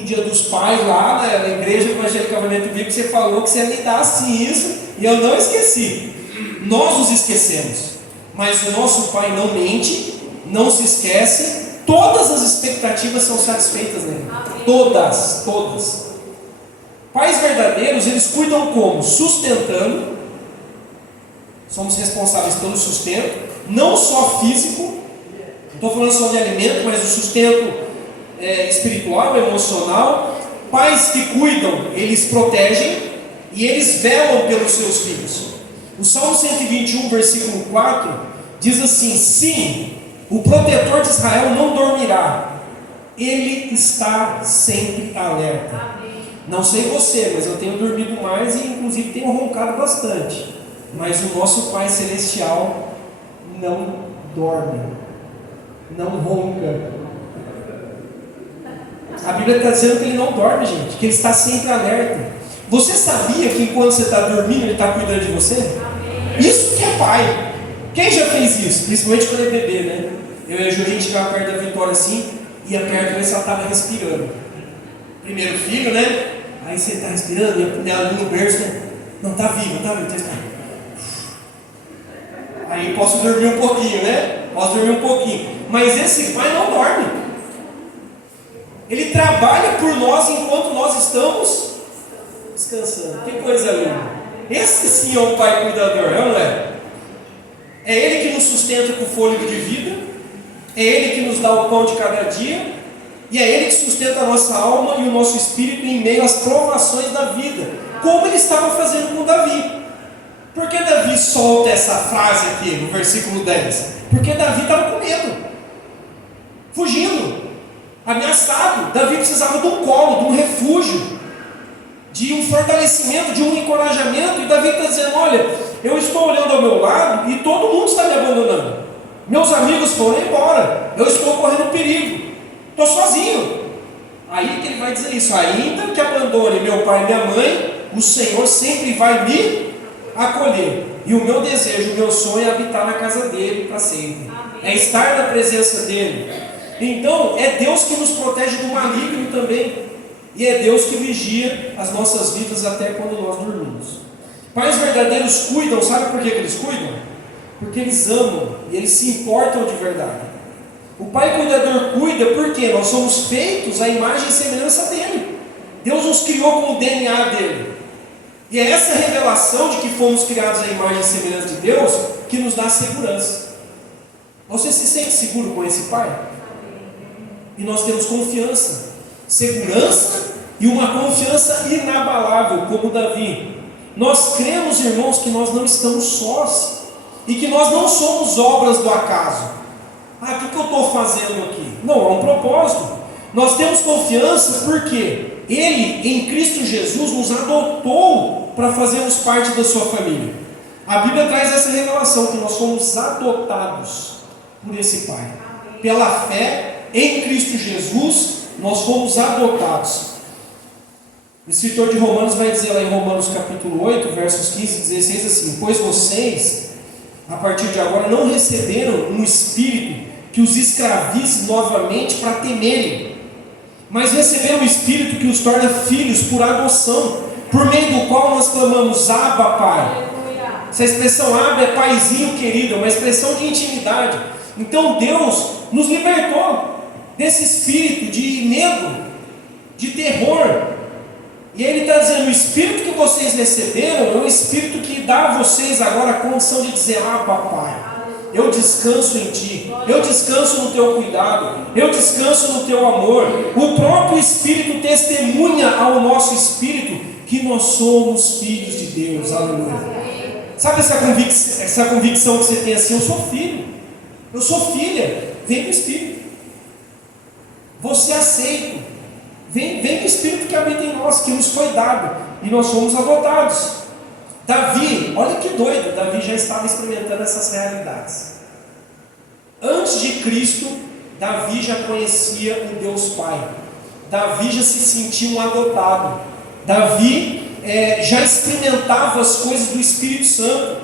Dia dos Pais, lá na igreja evangélica Cavalhamento Bíblico, você falou que você ia me dar assim isso, e eu não esqueci. Nós nos esquecemos, mas o nosso pai não mente, não se esquece. Todas as expectativas são satisfeitas nele. Todas. Pais verdadeiros, eles cuidam como? Sustentando. Somos responsáveis pelo sustento, não só físico. Não estou falando só de alimento, mas o sustento espiritual, emocional. Pais que cuidam, eles protegem e eles velam pelos seus filhos. O Salmo 121, versículo 4 diz assim: sim, o protetor de Israel não dormirá, ele está sempre alerta. Não sei você, mas eu tenho dormido mais e inclusive tenho roncado bastante. Mas o nosso Pai Celestial não dorme, não ronca. A Bíblia está dizendo que ele não dorme, gente, que ele está sempre alerta. Você sabia que enquanto você está dormindo, ele está cuidando de você? Isso que é pai. Quem já fez isso? Principalmente quando é bebê, né? Eu e a Ju, a gente ficava perto da Vitória assim, ia perto para ver se ela estava respirando. Primeiro filho, né? Aí você está respirando, e ela no berço, né? Não, está vivo, está vivo, está. Aí posso dormir um pouquinho, né? Posso dormir um pouquinho. Mas esse pai não dorme. Ele trabalha por nós enquanto nós estamos descansando. Que coisa linda. Esse sim é um pai cuidador, não é? É Ele que nos sustenta com o fôlego de vida, é Ele que nos dá o pão de cada dia, e é Ele que sustenta a nossa alma e o nosso espírito em meio às provações da vida, como Ele estava fazendo com Davi. Por que Davi solta essa frase aqui no versículo 10? Porque Davi estava com medo, fugindo, ameaçado. Davi precisava de um colo, de um refúgio, de um fortalecimento, de um encorajamento. E Davi está dizendo: olha, eu estou olhando ao meu lado e todo mundo está me abandonando. Meus amigos foram embora, eu estou correndo perigo, estou sozinho. Aí que ele vai dizer isso: ainda que abandone meu pai e minha mãe, o Senhor sempre vai me acolher. E o meu desejo, o meu sonho é habitar na casa dele para sempre. É estar na presença dele. Então é Deus que nos protege do maligno também. E é Deus que vigia as nossas vidas até quando nós dormimos. Pais verdadeiros cuidam, sabe por que eles cuidam? Porque eles amam e eles se importam de verdade. O pai cuidador cuida porque nós somos feitos à imagem e semelhança dele. Deus nos criou com o DNA dele. E é essa revelação de que fomos criados à imagem e semelhança de Deus que nos dá segurança. Você se sente seguro com esse pai? E nós temos confiança, segurança e uma confiança inabalável, como Davi. Nós cremos, irmãos, que nós não estamos sós e que nós não somos obras do acaso. O que eu estou fazendo aqui? Não, há um propósito. Nós temos confiança porque Ele, em Cristo Jesus, nos adotou para fazermos parte da sua família. A Bíblia traz essa revelação, que nós somos adotados por esse Pai. Pela fé em Cristo Jesus, nós fomos adotados. O escritor de Romanos vai dizer lá em Romanos capítulo 8, versos 15 e 16 assim: pois vocês, a partir de agora, não receberam um espírito que os escravize novamente para temerem, mas receberam um espírito que os torna filhos por adoção, por meio do qual nós clamamos: Abba, Pai. Essa expressão Abba é paizinho querido, é uma expressão de intimidade. Então Deus nos libertou desse espírito de medo, de terror. E Ele está dizendo: o espírito que vocês receberam é um espírito que dá a vocês agora a condição de dizer: Abba, Pai, eu descanso em Ti, eu descanso no Teu cuidado, eu descanso no Teu amor. O próprio Espírito testemunha ao nosso espírito que nós somos filhos de Deus. Aleluia. Sabe essa convicção que você tem assim: eu sou filho, eu sou filha, vem do Espírito. Você aceita, vem do Espírito que habita em nós, que nos foi dado, e nós somos adotados. Davi, olha que doido, Davi já estava experimentando essas realidades. Antes de Cristo, Davi já conhecia o Deus Pai. Davi já se sentia um adotado. Davi já experimentava as coisas do Espírito Santo.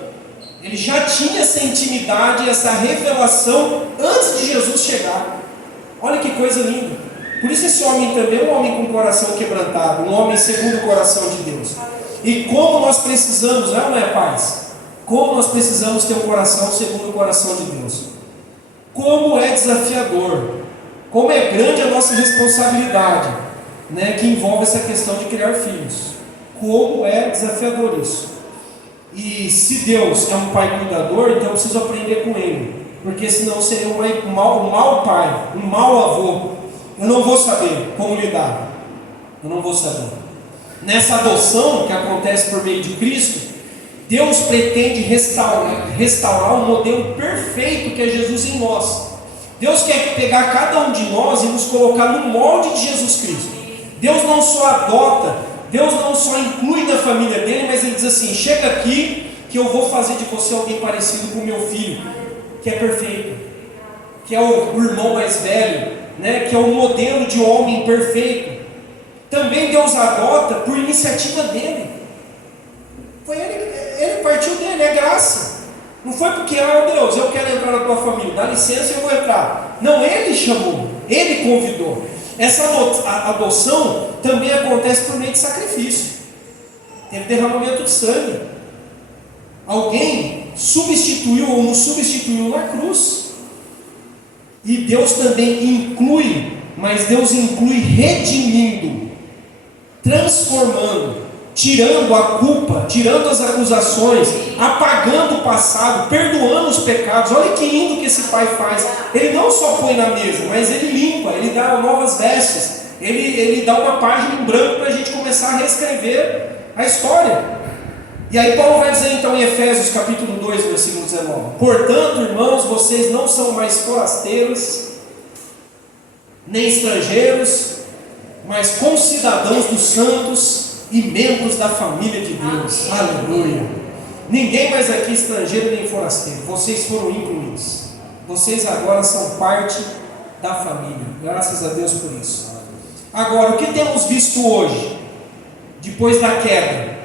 Ele já tinha essa intimidade, essa revelação antes de Jesus chegar. Olha que coisa linda. Por isso esse homem também é um homem com o coração quebrantado, um homem segundo o coração de Deus. E como nós precisamos, não é, paz? Como nós precisamos ter um coração segundo o coração de Deus. Como é desafiador, como é grande a nossa responsabilidade, né, que envolve essa questão de criar filhos. Como é desafiador isso. E se Deus é um pai cuidador, então eu preciso aprender com Ele, porque senão seria um mau pai, um mau avô. Eu não vou saber como lidar, eu não vou saber. Nessa adoção que acontece por meio de Cristo, Deus pretende restaurar um modelo perfeito que é Jesus em nós. Deus quer pegar cada um de nós e nos colocar no molde de Jesus Cristo. Deus não só adota, Deus não só inclui na família dele, mas Ele diz assim: chega aqui que eu vou fazer de você alguém parecido com o meu filho, que é perfeito, que é o irmão mais velho, né, que é o modelo de homem perfeito. Também Deus adota por iniciativa dele. Foi ele partiu dele, é graça. Não foi porque, Deus, eu quero entrar na tua família, dá licença, eu vou entrar. Não, Ele chamou, Ele convidou. Essa adoção também acontece por meio de sacrifício. Teve derramamento de sangue. Alguém substituiu ou nos substituiu na cruz. E Deus também inclui, mas Deus inclui redimindo, transformando, tirando a culpa, tirando as acusações, apagando o passado, perdoando os pecados. Olha que lindo que esse pai faz. Ele não só põe na mesa, mas ele limpa, ele dá novas vestes, ele dá uma página em branco para a gente começar a reescrever a história. E aí Paulo vai dizer então em Efésios capítulo 2, versículo 19: portanto, irmãos, vocês não são mais forasteiros, nem estrangeiros, mas concidadãos dos santos e membros da família de Deus. Aleluia! Ninguém mais aqui é estrangeiro nem forasteiro. Vocês foram incluídos. Vocês agora são parte da família. Graças a Deus por isso. Agora, o que temos visto hoje, depois da queda?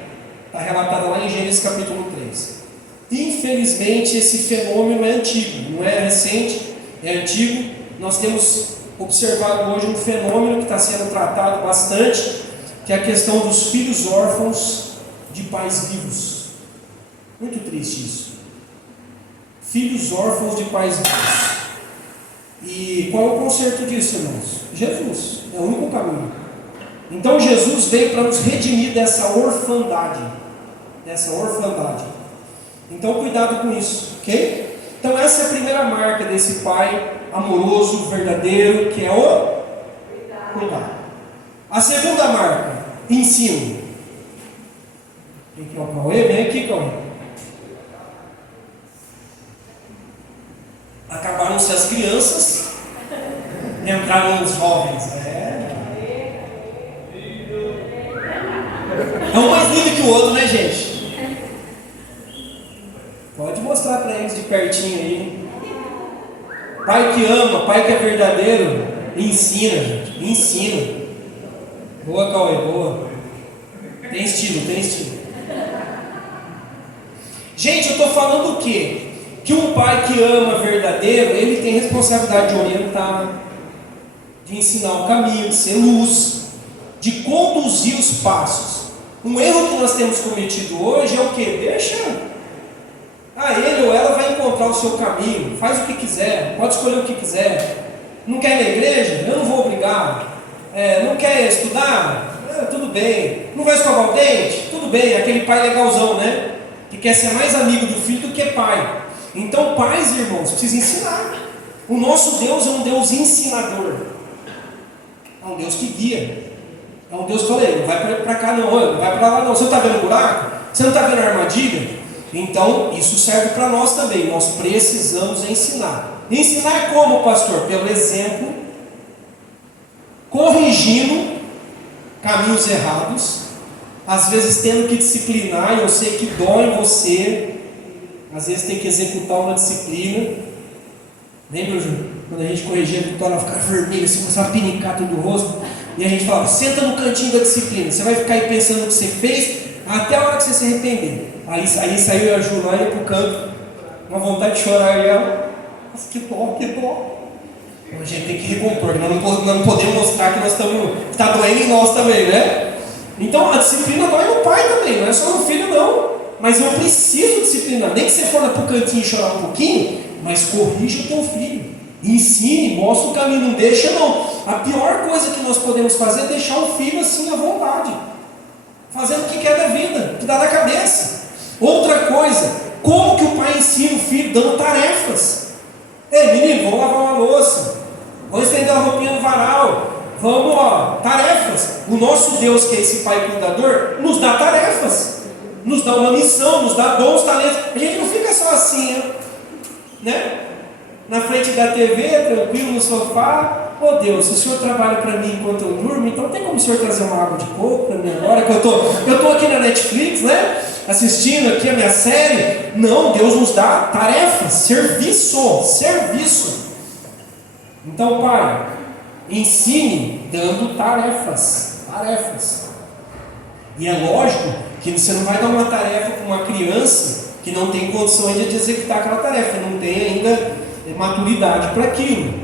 Está relatado lá em Gênesis capítulo 3. Infelizmente, esse fenômeno é antigo, não é recente, é antigo. Nós temos observado hoje um fenômeno que está sendo tratado bastante, que é a questão dos filhos órfãos de pais vivos. Muito triste isso. Filhos órfãos de pais vivos. E qual é o conserto disso, irmãos? Jesus, é o único caminho. Então Jesus veio para nos redimir dessa orfandade. Então cuidado com isso, ok? Então essa é a primeira marca desse pai amoroso, verdadeiro, que é o cuidado. A segunda marca, ensino. Tem que ir ao Cauê, vem aqui, Cauê. Acabaram-se as crianças, entraram os jovens. É um mais lindo que o outro, né, gente? Pode mostrar para eles de pertinho aí. Pai que ama, pai que é verdadeiro, ensina, gente, ensina. Boa, Cauê, boa. Tem estilo, tem estilo. Gente, eu estou falando o quê? Que um pai que ama verdadeiro, ele tem responsabilidade de orientar, de ensinar o caminho, de ser luz, de conduzir os passos. Um erro que nós temos cometido hoje é o quê? Deixa ele ou ela vai encontrar o seu caminho, faz o que quiser, pode escolher o que quiser. Não quer ir na igreja? Eu não vou obrigar. Não quer estudar? Tudo bem. Não vai escovar o dente? Tudo bem. Aquele pai legalzão, né? Que quer ser mais amigo do filho do que pai. Então, pais, irmãos, precisam ensinar. O nosso Deus é um Deus ensinador. É um Deus que guia. É um Deus que fala, não vai para cá não, não vai para lá não. Você não está vendo o buraco? Você não está vendo a armadilha? Então, isso serve para nós também. Nós precisamos ensinar. Ensinar como, pastor? Pelo exemplo, corrigindo caminhos errados, às vezes tendo que disciplinar, e eu sei que dói em você, às vezes tem que executar uma disciplina. Lembra, Ju? Quando a gente corrigia, a Vitória ficava vermelha, assim, começava a pinicar todo o rosto, e a gente falava, senta no cantinho da disciplina, você vai ficar aí pensando no que você fez, até a hora que você se arrepender. Aí saiu a Ju lá e ia pro canto, uma vontade de chorar, e ela, nossa, que dó. Então a gente tem que recompor, nós não podemos mostrar que nós está doendo em nós também, né? Então a disciplina dói no pai também, não é só no filho não. Mas eu preciso disciplinar, nem que você for pro cantinho e chorar um pouquinho, mas corrija o teu filho, ensine, mostra o caminho, não deixa não. A pior coisa que nós podemos fazer é deixar o filho assim à vontade, fazendo o que quer da vida, o que dá na cabeça. Outra coisa, como que o pai ensina o filho? Dando tarefas. Ei menino, vamos lavar uma louça, vamos estender a roupinha no varal, vamos, tarefas. O nosso Deus, que é esse pai cuidador, nos dá tarefas, nos dá uma missão, nos dá dons, talentos. A gente não fica só assim, né? Na frente da TV, tranquilo no sofá. Oh Deus, se o Senhor trabalha para mim enquanto eu durmo, então tem como o Senhor trazer uma água de coco para mim agora que eu tô aqui na Netflix, né? Assistindo aqui a minha série. Não, Deus nos dá tarefas, serviço. Então, pai, ensine dando tarefas. E é lógico que você não vai dar uma tarefa para uma criança que não tem condição ainda de executar aquela tarefa, não tem ainda maturidade para aquilo,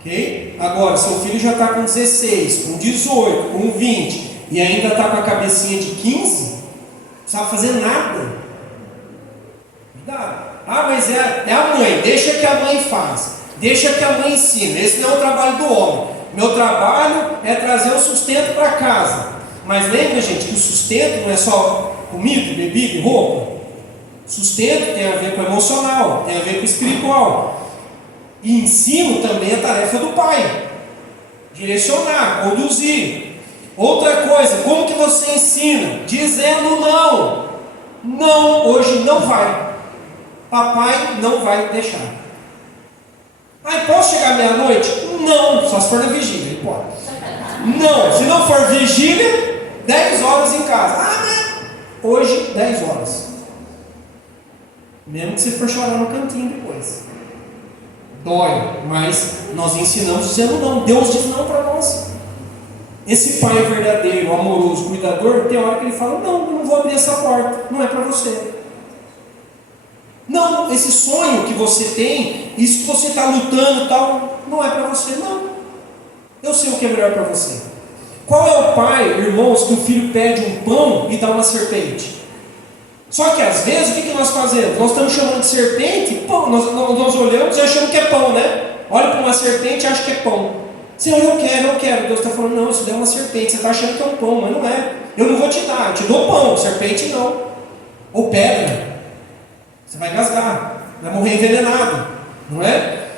ok? Agora, seu filho já está com 16, com 18, com 20 e ainda está com a cabecinha de 15, não sabe fazer nada. Cuidado. Mas é a mãe, deixa que a mãe faz, deixa que a mãe ensina. Esse não é o trabalho do homem. Meu trabalho é trazer o sustento para casa. Mas lembra, gente, que o sustento não é só comida, bebida e roupa. Sustento tem a ver com o emocional, tem a ver com o espiritual. E ensino também é tarefa do pai. Direcionar, conduzir. Outra coisa, como que você ensina? Dizendo não. Não, hoje não vai. Papai não vai deixar. Ai, posso chegar meia-noite? Não, só se for na vigília, ele pode. Não, se não for vigília, 10 horas em casa. Ah, né? Hoje, 10 horas. Mesmo que você for chorar no cantinho depois. Dói, mas nós ensinamos dizendo não. Deus diz não para nós. Esse pai verdadeiro, amoroso, cuidador, tem hora que ele fala, não, eu não vou abrir essa porta, não é para você. Não, esse sonho que você tem, isso que você está lutando e tal, não é para você, não. Eu sei o que é melhor para você. Qual é o pai, irmãos, que o filho pede um pão e dá uma serpente? Só que às vezes, o que nós fazemos? Nós estamos chamando de serpente, pão. Nós olhamos e achamos que é pão, né? Olha para uma serpente e acha que é pão. Senhor, eu quero. Deus está falando, não, isso daí é uma serpente. Você está achando que é um pão, mas não é. Eu não vou te dar, eu te dou pão, serpente não. Ou pedra. Você vai engasgar, vai morrer envenenado, não é?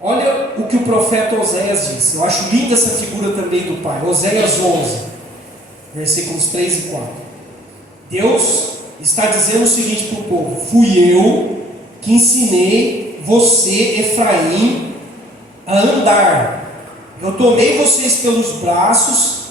Olha o que o profeta Oséias diz. Eu acho linda essa figura também do pai. Oséias 11, versículos 3 e 4. Deus está dizendo o seguinte para o povo: fui eu que ensinei você, Efraim, a andar. Eu tomei vocês pelos braços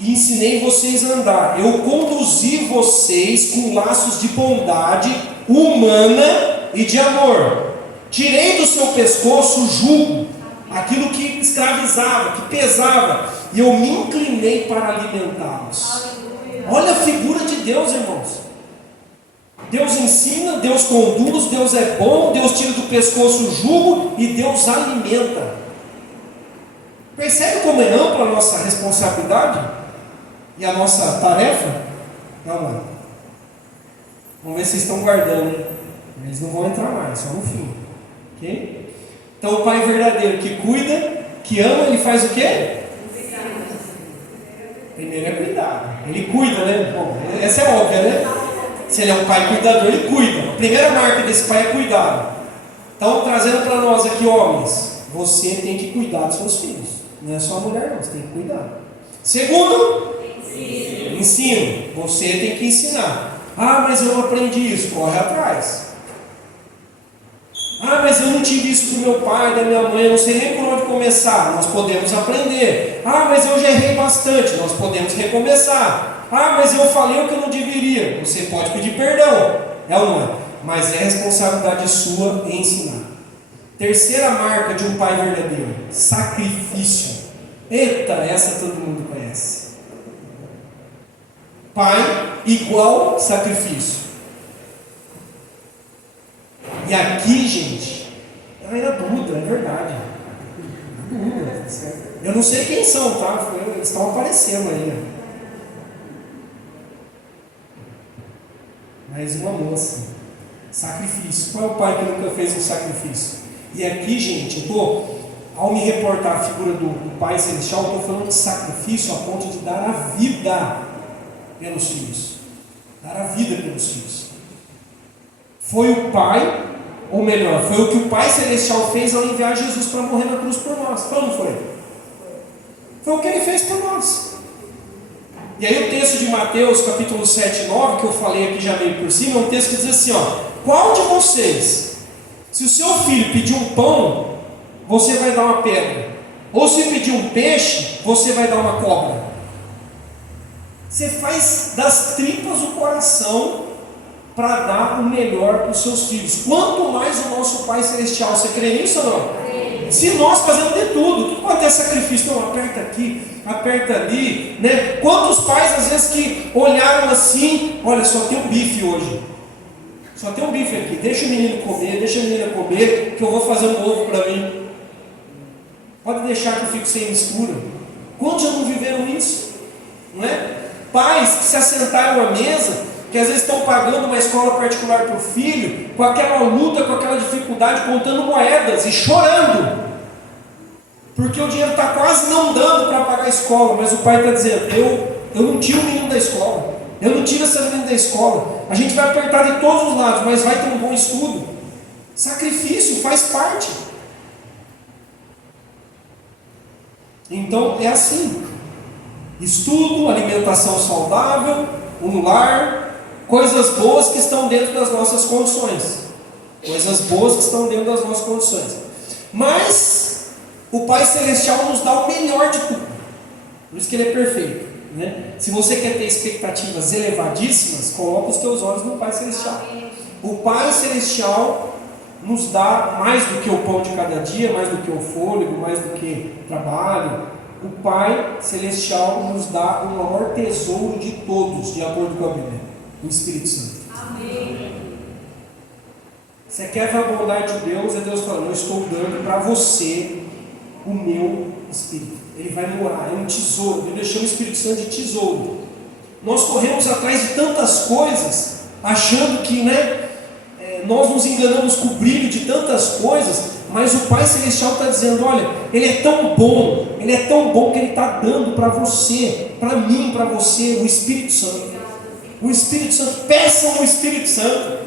e ensinei vocês a andar. Eu conduzi vocês com laços de bondade humana e de amor. Tirei do seu pescoço o jugo, aquilo que escravizava, que pesava, e eu me inclinei para alimentá-los. Olha a figura de Deus, irmãos. Deus ensina, Deus conduz, Deus é bom, Deus tira do pescoço o jugo e Deus alimenta. Percebe como é ampla a nossa responsabilidade e a nossa tarefa? Não, mano. Vamos ver se vocês estão guardando, hein? Eles não vão entrar mais, só no fim. Ok? Então o pai verdadeiro que cuida, que ama, ele faz o quê? Primeiro é cuidar. Ele cuida, né? Bom, essa é óbvia, né? Se ele é um pai cuidador, ele cuida. A primeira marca desse pai é cuidado. Então, trazendo para nós aqui, homens, você tem que cuidar dos seus filhos. Não é só a mulher, não. Você tem que cuidar. Segundo, ensino. Você tem que ensinar. Ah, mas eu não aprendi isso. Corre atrás. Ah, mas eu não tive isso do meu pai, da minha mãe, eu não sei nem por onde começar. Nós podemos aprender. Ah, mas eu já errei bastante. Nós podemos recomeçar. Ah, mas eu falei o que eu não deveria. Você pode pedir perdão. É ou não é? Mas é responsabilidade sua em ensinar. Terceira marca de um pai verdadeiro: sacrifício. Eita, essa todo mundo conhece. Pai igual sacrifício. E aqui, gente, é Duda, é verdade. Duda. Eu não sei quem são, tá? Eles estão aparecendo aí. Mas uma moça. Sacrifício. Qual é o pai que nunca fez um sacrifício? E aqui, gente, ao me reportar a figura do Pai Celestial, eu estou falando de sacrifício a ponto de dar a vida pelos filhos. Dar a vida pelos filhos. Foi o Pai, ou melhor, foi o que o Pai Celestial fez ao enviar Jesus para morrer na cruz por nós. Foi ou não foi? Foi o que Ele fez por nós. E aí o texto de Mateus, capítulo 7 e 9, que eu falei aqui já meio por cima, é um texto que diz assim, qual de vocês, se o seu filho pedir um pão, você vai dar uma pedra? Ou se pedir um peixe, você vai dar uma cobra? Você faz das tripas o coração para dar o melhor para os seus filhos. Quanto mais o nosso Pai Celestial. Você crê nisso ou não? Se nós fazemos de tudo quanto é sacrifício, não, aperta aqui, aperta ali, né? Quantos pais às vezes que olharam assim, olha, só tem um bife hoje, só tem um bife aqui, deixa o menino comer, deixa a menina comer, que eu vou fazer um ovo para mim, pode deixar que eu fico sem mistura. Quantos já não viveram isso? Não é? Pais que se assentaram à mesa, que às vezes estão pagando uma escola particular para o filho, com aquela luta, com aquela dificuldade, contando moedas e chorando. Porque o dinheiro está quase não dando para pagar a escola, mas o pai está dizendo, eu não tiro o menino da escola, eu não tiro essa menina da escola, a gente vai apertar de todos os lados, mas vai ter um bom estudo. Sacrifício faz parte. Então é assim, estudo, alimentação saudável, um lar, coisas boas que estão dentro das nossas condições, coisas boas que estão dentro das nossas condições, mas o Pai Celestial nos dá o melhor de tudo, por isso que Ele é perfeito, né? Se você quer ter expectativas elevadíssimas, coloca os teus olhos no Pai Celestial. O Pai Celestial nos dá mais do que o pão de cada dia, mais do que o fôlego, mais do que trabalho. O Pai Celestial nos dá o maior tesouro de todos, de acordo com a Bíblia, o Espírito Santo. Amém. Você quer ver a bondade de Deus? É Deus falando, eu estou dando para você o meu Espírito. Ele vai morar, é um tesouro. Ele deixou o Espírito Santo de tesouro. Nós corremos atrás de tantas coisas, achando que, nós nos enganamos com o brilho de tantas coisas, mas o Pai Celestial está dizendo, olha, Ele é tão bom que Ele está dando para você, para mim, para você, o Espírito Santo. O Espírito Santo, peçam o Espírito Santo.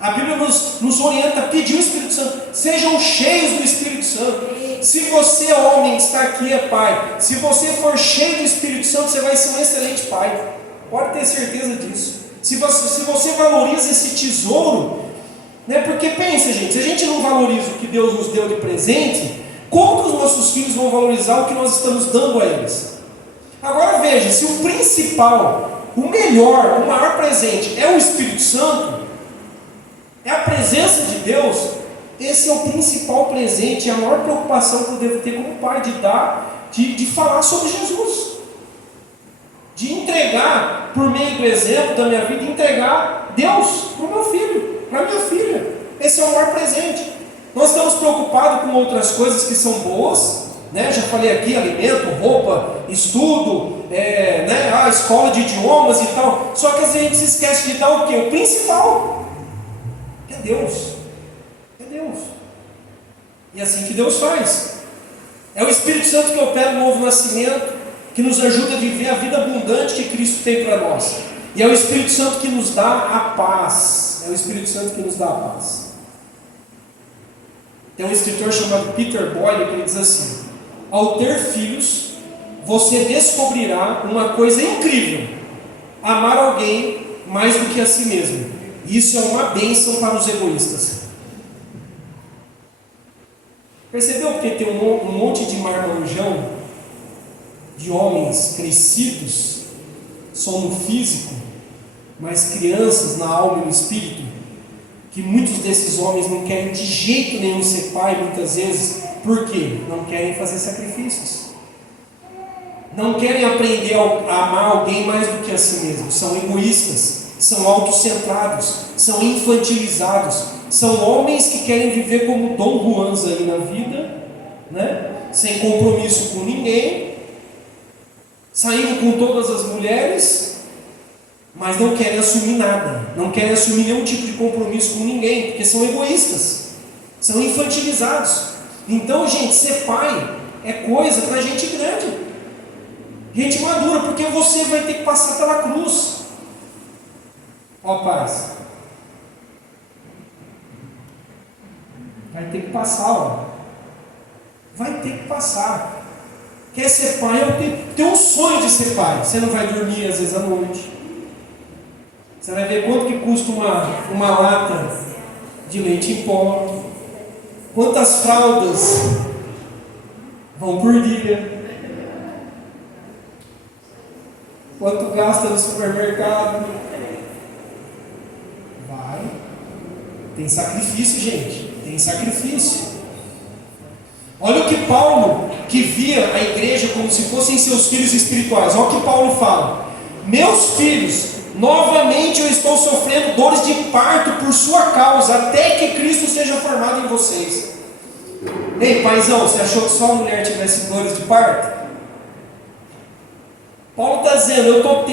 A Bíblia nos orienta a pedir o Espírito Santo, sejam cheios do Espírito Santo. Se você, homem que está aqui, é pai, se você for cheio do Espírito Santo, você vai ser um excelente pai, pode ter certeza disso. Se você valoriza esse tesouro, porque pensa, gente, se a gente não valoriza o que Deus nos deu de presente, como que os nossos filhos vão valorizar o que nós estamos dando a eles? Agora veja, se o principal, o melhor, o maior presente é o Espírito Santo, é a presença de Deus, esse é o principal presente, é a maior preocupação que eu devo ter como pai, de dar, de falar sobre Jesus, de entregar, por meio do exemplo da minha vida, entregar Deus para o meu filho, para a minha filha. Esse é o maior presente. Nós estamos preocupados com outras coisas que são boas, já falei aqui, alimento, roupa, estudo, a escola de idiomas e tal, só que às vezes a gente se esquece de dar o quê? O principal, que é Deus. É Deus. E é assim que Deus faz. É o Espírito Santo que opera o novo nascimento, que nos ajuda a viver a vida abundante que Cristo tem para nós. E é o Espírito Santo que nos dá a paz. É o Espírito Santo que nos dá a paz. Tem um escritor chamado Peter Boyle que ele diz assim: ao ter filhos, você descobrirá uma coisa incrível: amar alguém mais do que a si mesmo. Isso é uma bênção para os egoístas. Percebeu que tem um monte de marmanjão, de homens crescidos, só no físico, mas crianças na alma e no espírito, que muitos desses homens não querem de jeito nenhum ser pai, muitas vezes, por quê? Não querem fazer sacrifícios, não querem aprender a amar alguém mais do que a si mesmo, são egoístas, são autocentrados, são infantilizados, são homens que querem viver como Dom Juans aí na vida, sem compromisso com ninguém, saindo com todas as mulheres, mas não querem assumir nada, não querem assumir nenhum tipo de compromisso com ninguém, porque são egoístas, são infantilizados. Então, gente, ser pai é coisa para gente grande, gente madura, porque você vai ter que passar pela cruz. Ó, pais, vai ter que passar, vai ter que passar. Quer ser pai? Eu tenho um sonho de ser pai. Você não vai dormir às vezes à noite. Você vai ver quanto que custa uma lata de leite em pó, quantas fraldas vão por dia, quanto gasta no supermercado. Vai. Tem sacrifício, gente. Tem sacrifício. Olha o que Paulo, que via a igreja como se fossem seus filhos espirituais, olha o que Paulo fala: meus filhos, novamente eu estou sofrendo dores de parto por sua causa, até que Cristo seja formado em vocês. Ei, paizão, você achou que só a mulher tivesse dores de parto? Paulo está dizendo, eu estou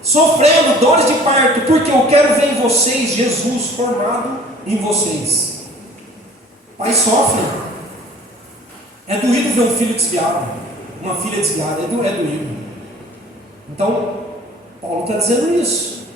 sofrendo dores de parto, porque eu quero ver em vocês Jesus formado em vocês. Pais sofrem. É doído ver um filho desviado, uma filha desviada, é doído. Então, Paulo está dizendo isso.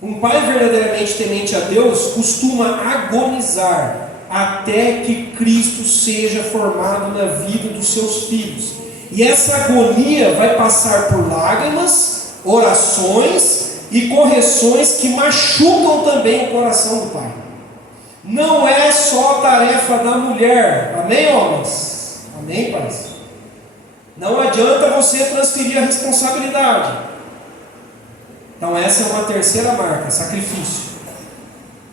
Um pai verdadeiramente temente a Deus costuma agonizar até que Cristo seja formado na vida dos seus filhos. E essa agonia vai passar por lágrimas, orações e correções que machucam também o coração do pai. Não é só tarefa da mulher, amém, homens? Amém, pais? Não adianta você transferir a responsabilidade. Então essa é uma terceira marca, sacrifício.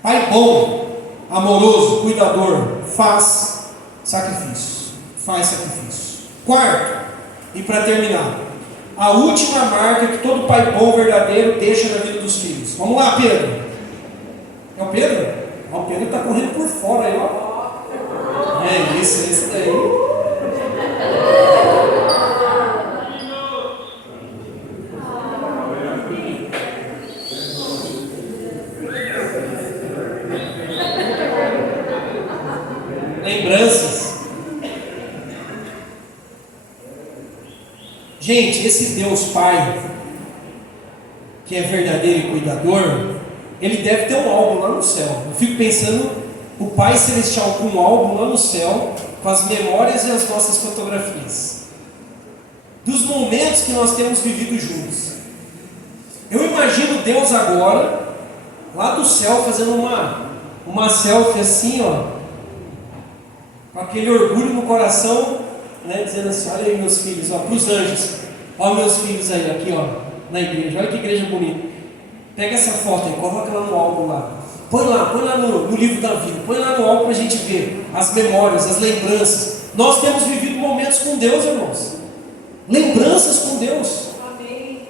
Pai bom, amoroso, cuidador, faz sacrifício. Faz sacrifício. Quarto, e para terminar, a última marca que todo pai bom verdadeiro deixa na vida dos filhos. Vamos lá, Pedro. É o Pedro? O Pedro está correndo por fora aí, ó. É esse daí. Lembranças. Gente, esse Deus Pai, que é verdadeiro e cuidador, Ele deve ter um álbum lá no céu. Eu fico pensando, o Pai Celestial com um álbum lá no céu, com as memórias e as nossas fotografias, dos momentos que nós temos vivido juntos. Eu imagino Deus agora, lá do céu, fazendo uma selfie assim, ó, com aquele orgulho no coração, né, dizendo assim: olha aí meus filhos, ó, para os anjos, ó meus filhos aí, aqui ó, na igreja, olha que igreja bonita. Pega essa foto aí, coloca lá no álbum lá. Põe lá no livro da vida, põe lá no álbum para a gente ver as memórias, as lembranças. Nós temos vivido momentos com Deus, irmãos. Lembranças com Deus. Amém.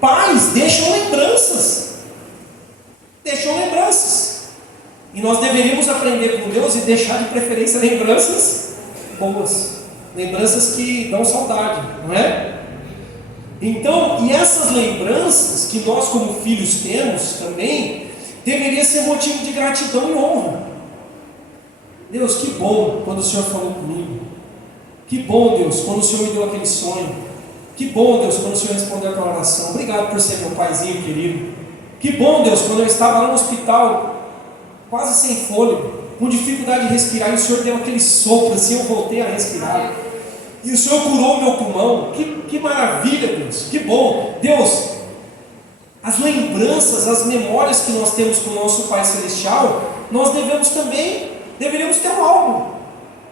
Pais deixam lembranças. Deixam lembranças. E nós deveríamos aprender com Deus e deixar de preferência lembranças boas. Lembranças que dão saudade, não é? Então, e essas lembranças que nós como filhos temos também, deveria ser motivo de gratidão e honra. Deus, que bom quando o Senhor falou comigo. Que bom, Deus, quando o Senhor me deu aquele sonho. Que bom, Deus, quando o Senhor respondeu aquela oração. Obrigado por ser meu paizinho querido. Que bom, Deus, quando eu estava lá no hospital, quase sem fôlego, com dificuldade de respirar, e o Senhor deu aquele sopro assim, eu voltei a respirar. E o Senhor curou o meu pulmão. Que maravilha, Deus. Que bom. Deus, as lembranças, as memórias que nós temos com o nosso Pai Celestial, nós deveríamos ter um álbum,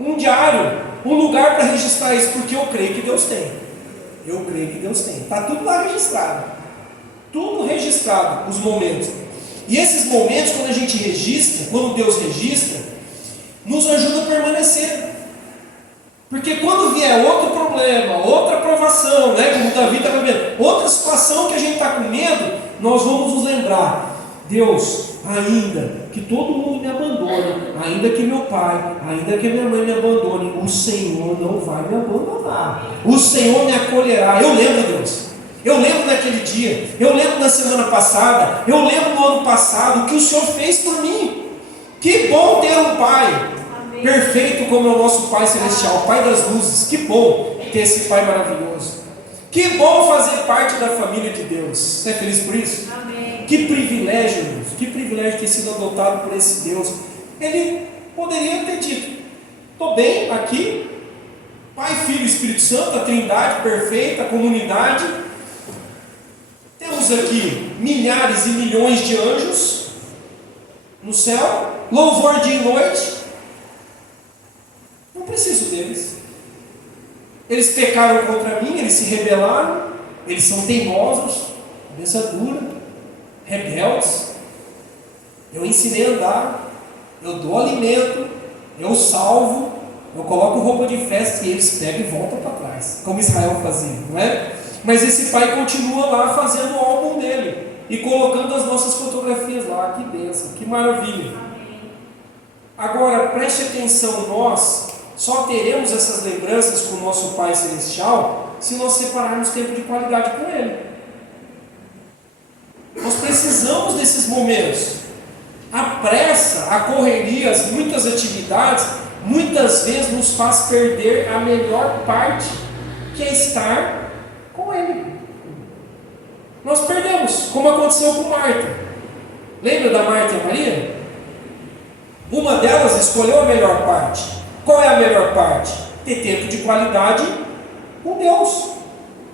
um diário, um lugar para registrar isso, porque eu creio que Deus tem. Eu creio que Deus tem. Está tudo lá registrado. Tudo registrado, os momentos. E esses momentos, quando a gente registra, quando Deus registra, nos ajuda a permanecer. Porque quando vier outro problema, outra provação, né, como Davi está vivendo, outra situação que a gente está com medo, nós vamos nos lembrar: Deus, ainda que todo mundo me abandone, ainda que meu pai, ainda que minha mãe me abandone, o Senhor não vai me abandonar. O Senhor me acolherá. Eu lembro, Deus. Eu lembro daquele dia, eu lembro da semana passada, eu lembro do ano passado, o que o Senhor fez por mim. Que bom ter um Pai perfeito como é o nosso Pai Celestial, o Pai das luzes. Que bom ter esse Pai maravilhoso. Que bom fazer parte da família de Deus. Você é feliz por isso? Amém. Que privilégio, irmãos. Que privilégio ter sido adotado por esse Deus. Ele poderia ter dito: estou bem aqui, Pai, Filho e Espírito Santo, a trindade perfeita, a comunidade. Temos aqui milhares e milhões de anjos no céu, louvor dia e noite. Não preciso deles. Eles pecaram contra mim, eles se rebelaram, eles são teimosos, cabeça dura, rebeldes. Eu ensinei a andar, eu dou alimento, eu salvo, eu coloco roupa de festa e eles pegam e voltam para trás, como Israel fazia, não é? Mas esse pai continua lá fazendo o álbum dele e colocando as nossas fotografias lá. Que bênção, que maravilha. Agora preste atenção, nós só teremos essas lembranças com o nosso Pai Celestial se nós separarmos tempo de qualidade com Ele. Nós precisamos desses momentos. A pressa, a correria, as muitas atividades muitas vezes nos faz perder a melhor parte, que é estar com Ele. Nós perdemos, como aconteceu com Marta. Lembra da Marta e a Maria? Uma delas escolheu a melhor parte. Qual é a melhor parte? Ter tempo de qualidade com Deus.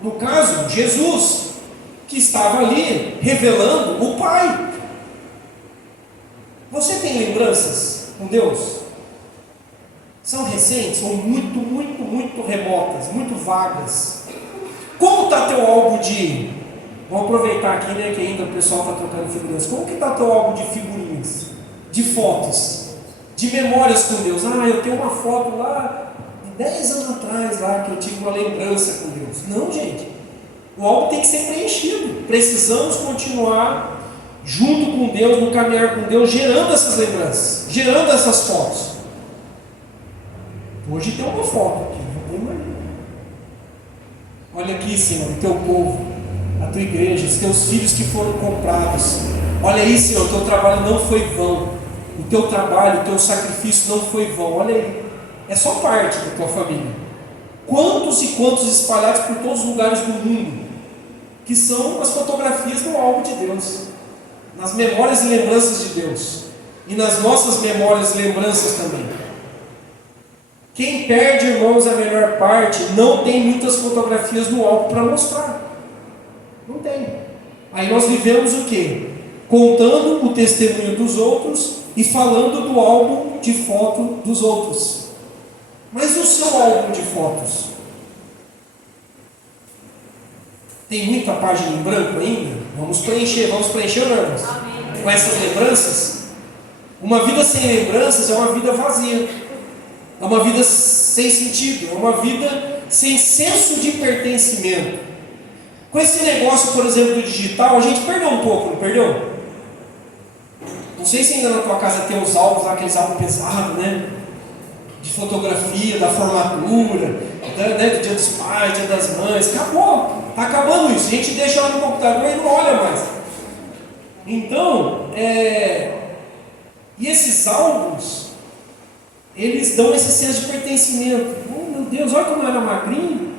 No caso, Jesus, que estava ali revelando o Pai. Você tem lembranças com Deus? São recentes ou muito remotas, muito vagas? Como está teu álbum de... Vamos aproveitar aqui, né, que ainda o pessoal está trocando figurinhas. Como que está teu álbum de figurinhas? De fotos? De memórias com Deus? Ah, eu tenho uma foto lá de 10 anos atrás, lá, que eu tive uma lembrança com Deus. Não, gente. O álbum tem que ser preenchido. Precisamos continuar junto com Deus, no caminhar com Deus, gerando essas lembranças, gerando essas fotos. Hoje tem uma foto aqui, não tem mais. Olha aqui, Senhor, o teu povo, a tua igreja, os teus filhos que foram comprados. Olha aí, Senhor, o teu trabalho não foi vão. O teu trabalho, o teu sacrifício não foi vão. Olha aí, é só parte da tua família. Quantos e quantos espalhados por todos os lugares do mundo, que são as fotografias do álbum de Deus, nas memórias e lembranças de Deus, e nas nossas memórias e lembranças também. Quem perde, irmãos, a melhor parte, não tem muitas fotografias no álbum para mostrar. Não tem. Aí nós vivemos o quê? Contando o testemunho dos outros e falando do álbum de foto dos outros. Mas o seu álbum de fotos? Tem muita página em branco ainda? Vamos preencher, irmãos? Com essas lembranças? Uma vida sem lembranças é uma vida vazia. É uma vida sem sentido. É uma vida sem senso de pertencimento. Com esse negócio, por exemplo, do digital, a gente perdeu um pouco, não perdeu? Não sei se ainda na tua casa tem os álbuns lá, aqueles álbuns pesados, né? De fotografia, da formatura, né? Do dia dos pais, dia das mães. Acabou, está acabando isso. A gente deixa lá no computador e não olha mais. Então, e esses álbuns, eles dão esse senso de pertencimento. Oh, meu Deus, olha como eu era magrinho,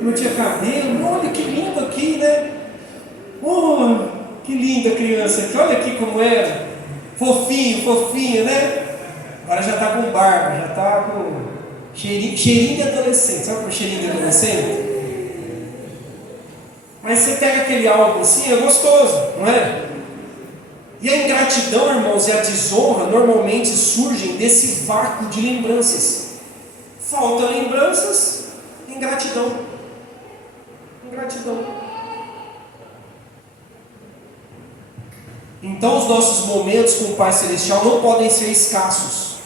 não tinha cabelo, olha que lindo aqui, né? Oh, que linda criança aqui, olha aqui como era, fofinha, né? Agora já está com barba, já está com cheirinho de adolescente. Sabe o cheirinho de adolescente? Mas você pega aquele álbum assim, é gostoso, não é? E a ingratidão, irmãos, e a desonra normalmente surgem desse vácuo de lembranças. Falta lembranças, ingratidão. Então os nossos momentos com o Pai Celestial não podem ser escassos.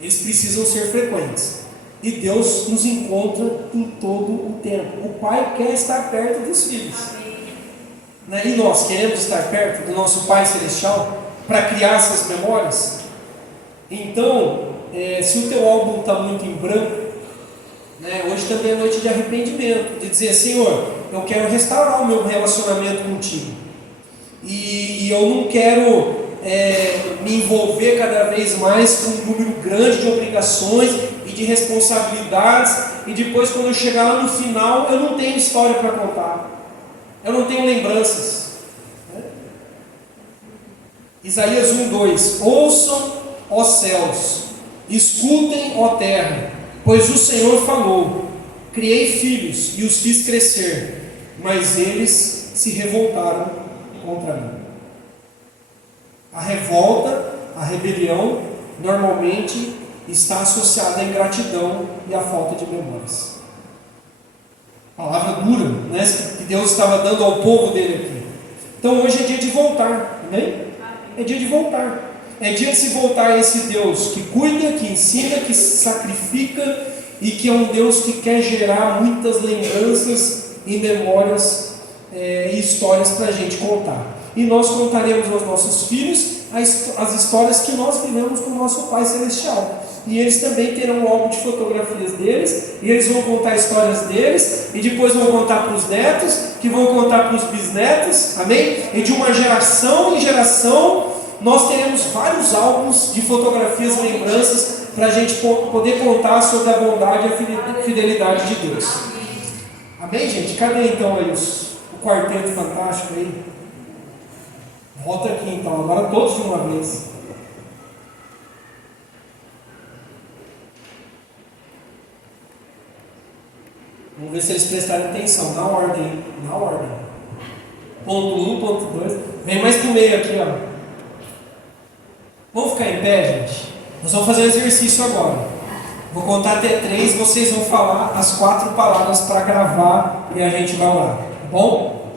Eles precisam ser frequentes. E Deus nos encontra em todo o tempo. O Pai quer estar perto dos filhos. E nós queremos estar perto do nosso Pai Celestial para criar essas memórias. Então, se o teu álbum está muito em branco, hoje também é noite de arrependimento, de dizer: Senhor, eu quero restaurar o meu relacionamento contigo, e eu não quero me envolver cada vez mais com um número grande de obrigações e de responsabilidades, e depois, quando eu chegar lá no final, eu não tenho história para contar, eu não tenho lembranças. Isaías 1:2: Ouçam, ó céus, escutem, ó terra, pois o Senhor falou: criei filhos e os fiz crescer, mas eles se revoltaram contra mim. A revolta, a rebelião, normalmente está associada à ingratidão e à falta de memórias. Palavra dura, que Deus estava dando ao povo dele aqui. Então hoje é dia de voltar, amém? É dia de voltar. É dia de se voltar a esse Deus que cuida, que ensina, que sacrifica, e que é um Deus que quer gerar muitas lembranças e memórias e histórias para a gente contar. E nós contaremos aos nossos filhos as histórias que nós vivemos com o nosso Pai Celestial. E eles também terão um álbum de fotografias deles, e eles vão contar histórias deles, e depois vão contar para os netos, que vão contar para os bisnetos, amém? E de uma geração em geração, nós teremos vários álbuns de fotografias e lembranças para a gente poder contar sobre a bondade e a fidelidade de Deus. Amém, gente? Cadê então aí o quarteto fantástico aí? Volta aqui então, agora todos de uma vez. Vamos ver se eles prestarem atenção, na ordem. Ponto 1, ponto 2. Vem mais pro meio aqui, ó. Vamos ficar em pé, gente? Nós vamos fazer um exercício agora. Vou contar até 3, vocês vão falar as 4 palavras para gravar e a gente vai orar, tá bom?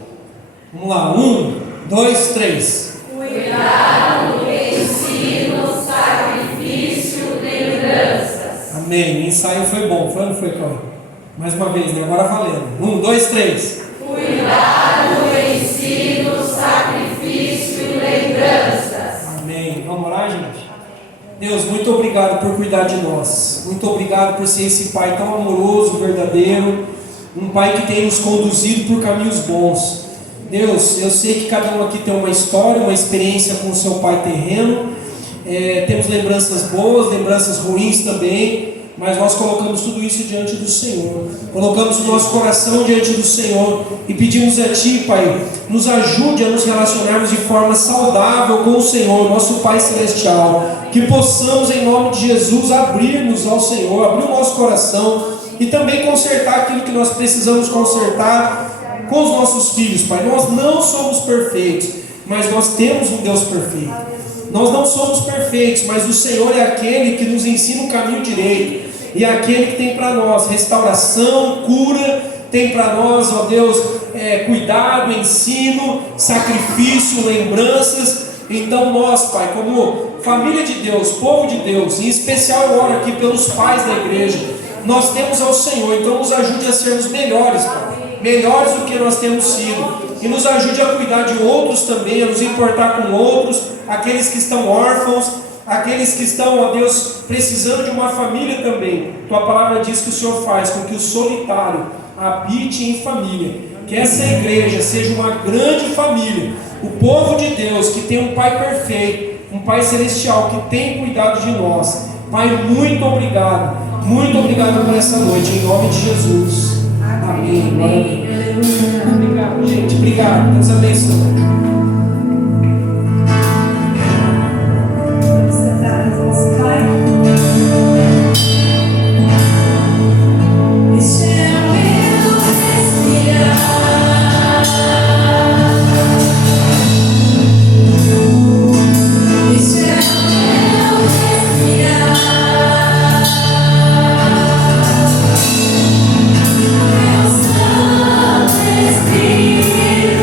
Vamos lá, 1, 2, 3. Cuidado, ensino, sacrifício, lembranças. Amém, o ensaio foi bom, foi ou não foi, Cláudio? Mais uma vez, né? Agora valendo. 1, 2, 3. Cuidado, ensino, sacrifício e lembranças. Amém. Vamos orar, gente? Deus, muito obrigado por cuidar de nós. Muito obrigado por ser esse Pai tão amoroso, verdadeiro. Um Pai que tem nos conduzido por caminhos bons. Deus, eu sei que cada um aqui tem uma história, uma experiência com o seu Pai terreno. Temos lembranças boas, lembranças ruins também. Mas nós colocamos tudo isso diante do Senhor. Colocamos o nosso coração diante do Senhor. E pedimos a Ti, Pai, nos ajude a nos relacionarmos de forma saudável com o Senhor, nosso Pai Celestial. Que possamos, em nome de Jesus, abrir-nos ao Senhor, abrir o nosso coração e também consertar aquilo que nós precisamos consertar com os nossos filhos, Pai. Nós não somos perfeitos, mas nós temos um Deus perfeito. Nós não somos perfeitos, mas o Senhor é aquele que nos ensina o caminho direito. E é aquele que tem para nós restauração, cura, tem para nós, ó Deus, cuidado, ensino, sacrifício, lembranças. Então nós, Pai, como família de Deus, povo de Deus, em especial eu oro aqui pelos pais da igreja, nós temos ao Senhor. Então nos ajude a sermos melhores, Pai, melhores do que nós temos sido. E nos ajude a cuidar de outros também, a nos importar com outros, aqueles que estão órfãos, aqueles que estão, ó Deus, precisando de uma família também. Tua palavra diz que o Senhor faz com que o solitário habite em família. Que essa igreja seja uma grande família, o povo de Deus que tem um Pai perfeito, um Pai celestial que tem cuidado de nós. Pai, muito obrigado por essa noite, em nome de Jesus. Amém. Obrigado, gente. Obrigado. Deus abençoe. Espírito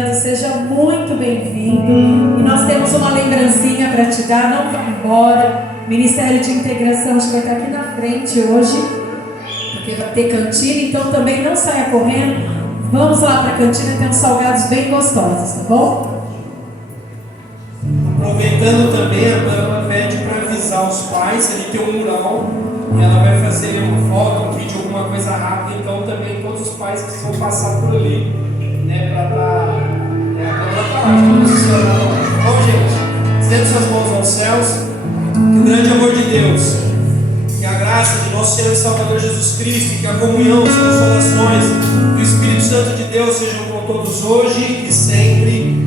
chegando, seja muito bem-vindo. E nós temos uma lembrancinha para te dar, não vá embora. O Ministério de Integração vai estar aqui na frente hoje, porque vai ter cantina, então também não saia correndo. Vamos lá para a cantina, tem uns salgados bem gostosos, tá bom? Aproveitando também, a Dama pede para avisar os pais, a gente tem um mural, e ela vai fazer uma foto, um vídeo, alguma coisa rápida, então também todos os pais que vão passar por ali, né, para estar... Bom, gente, estendo suas mãos aos céus, que o grande amor de Deus, que a graça de nosso Senhor e Salvador Jesus Cristo, que a comunhão, as consolações do Espírito Santo de Deus sejam com todos hoje e sempre.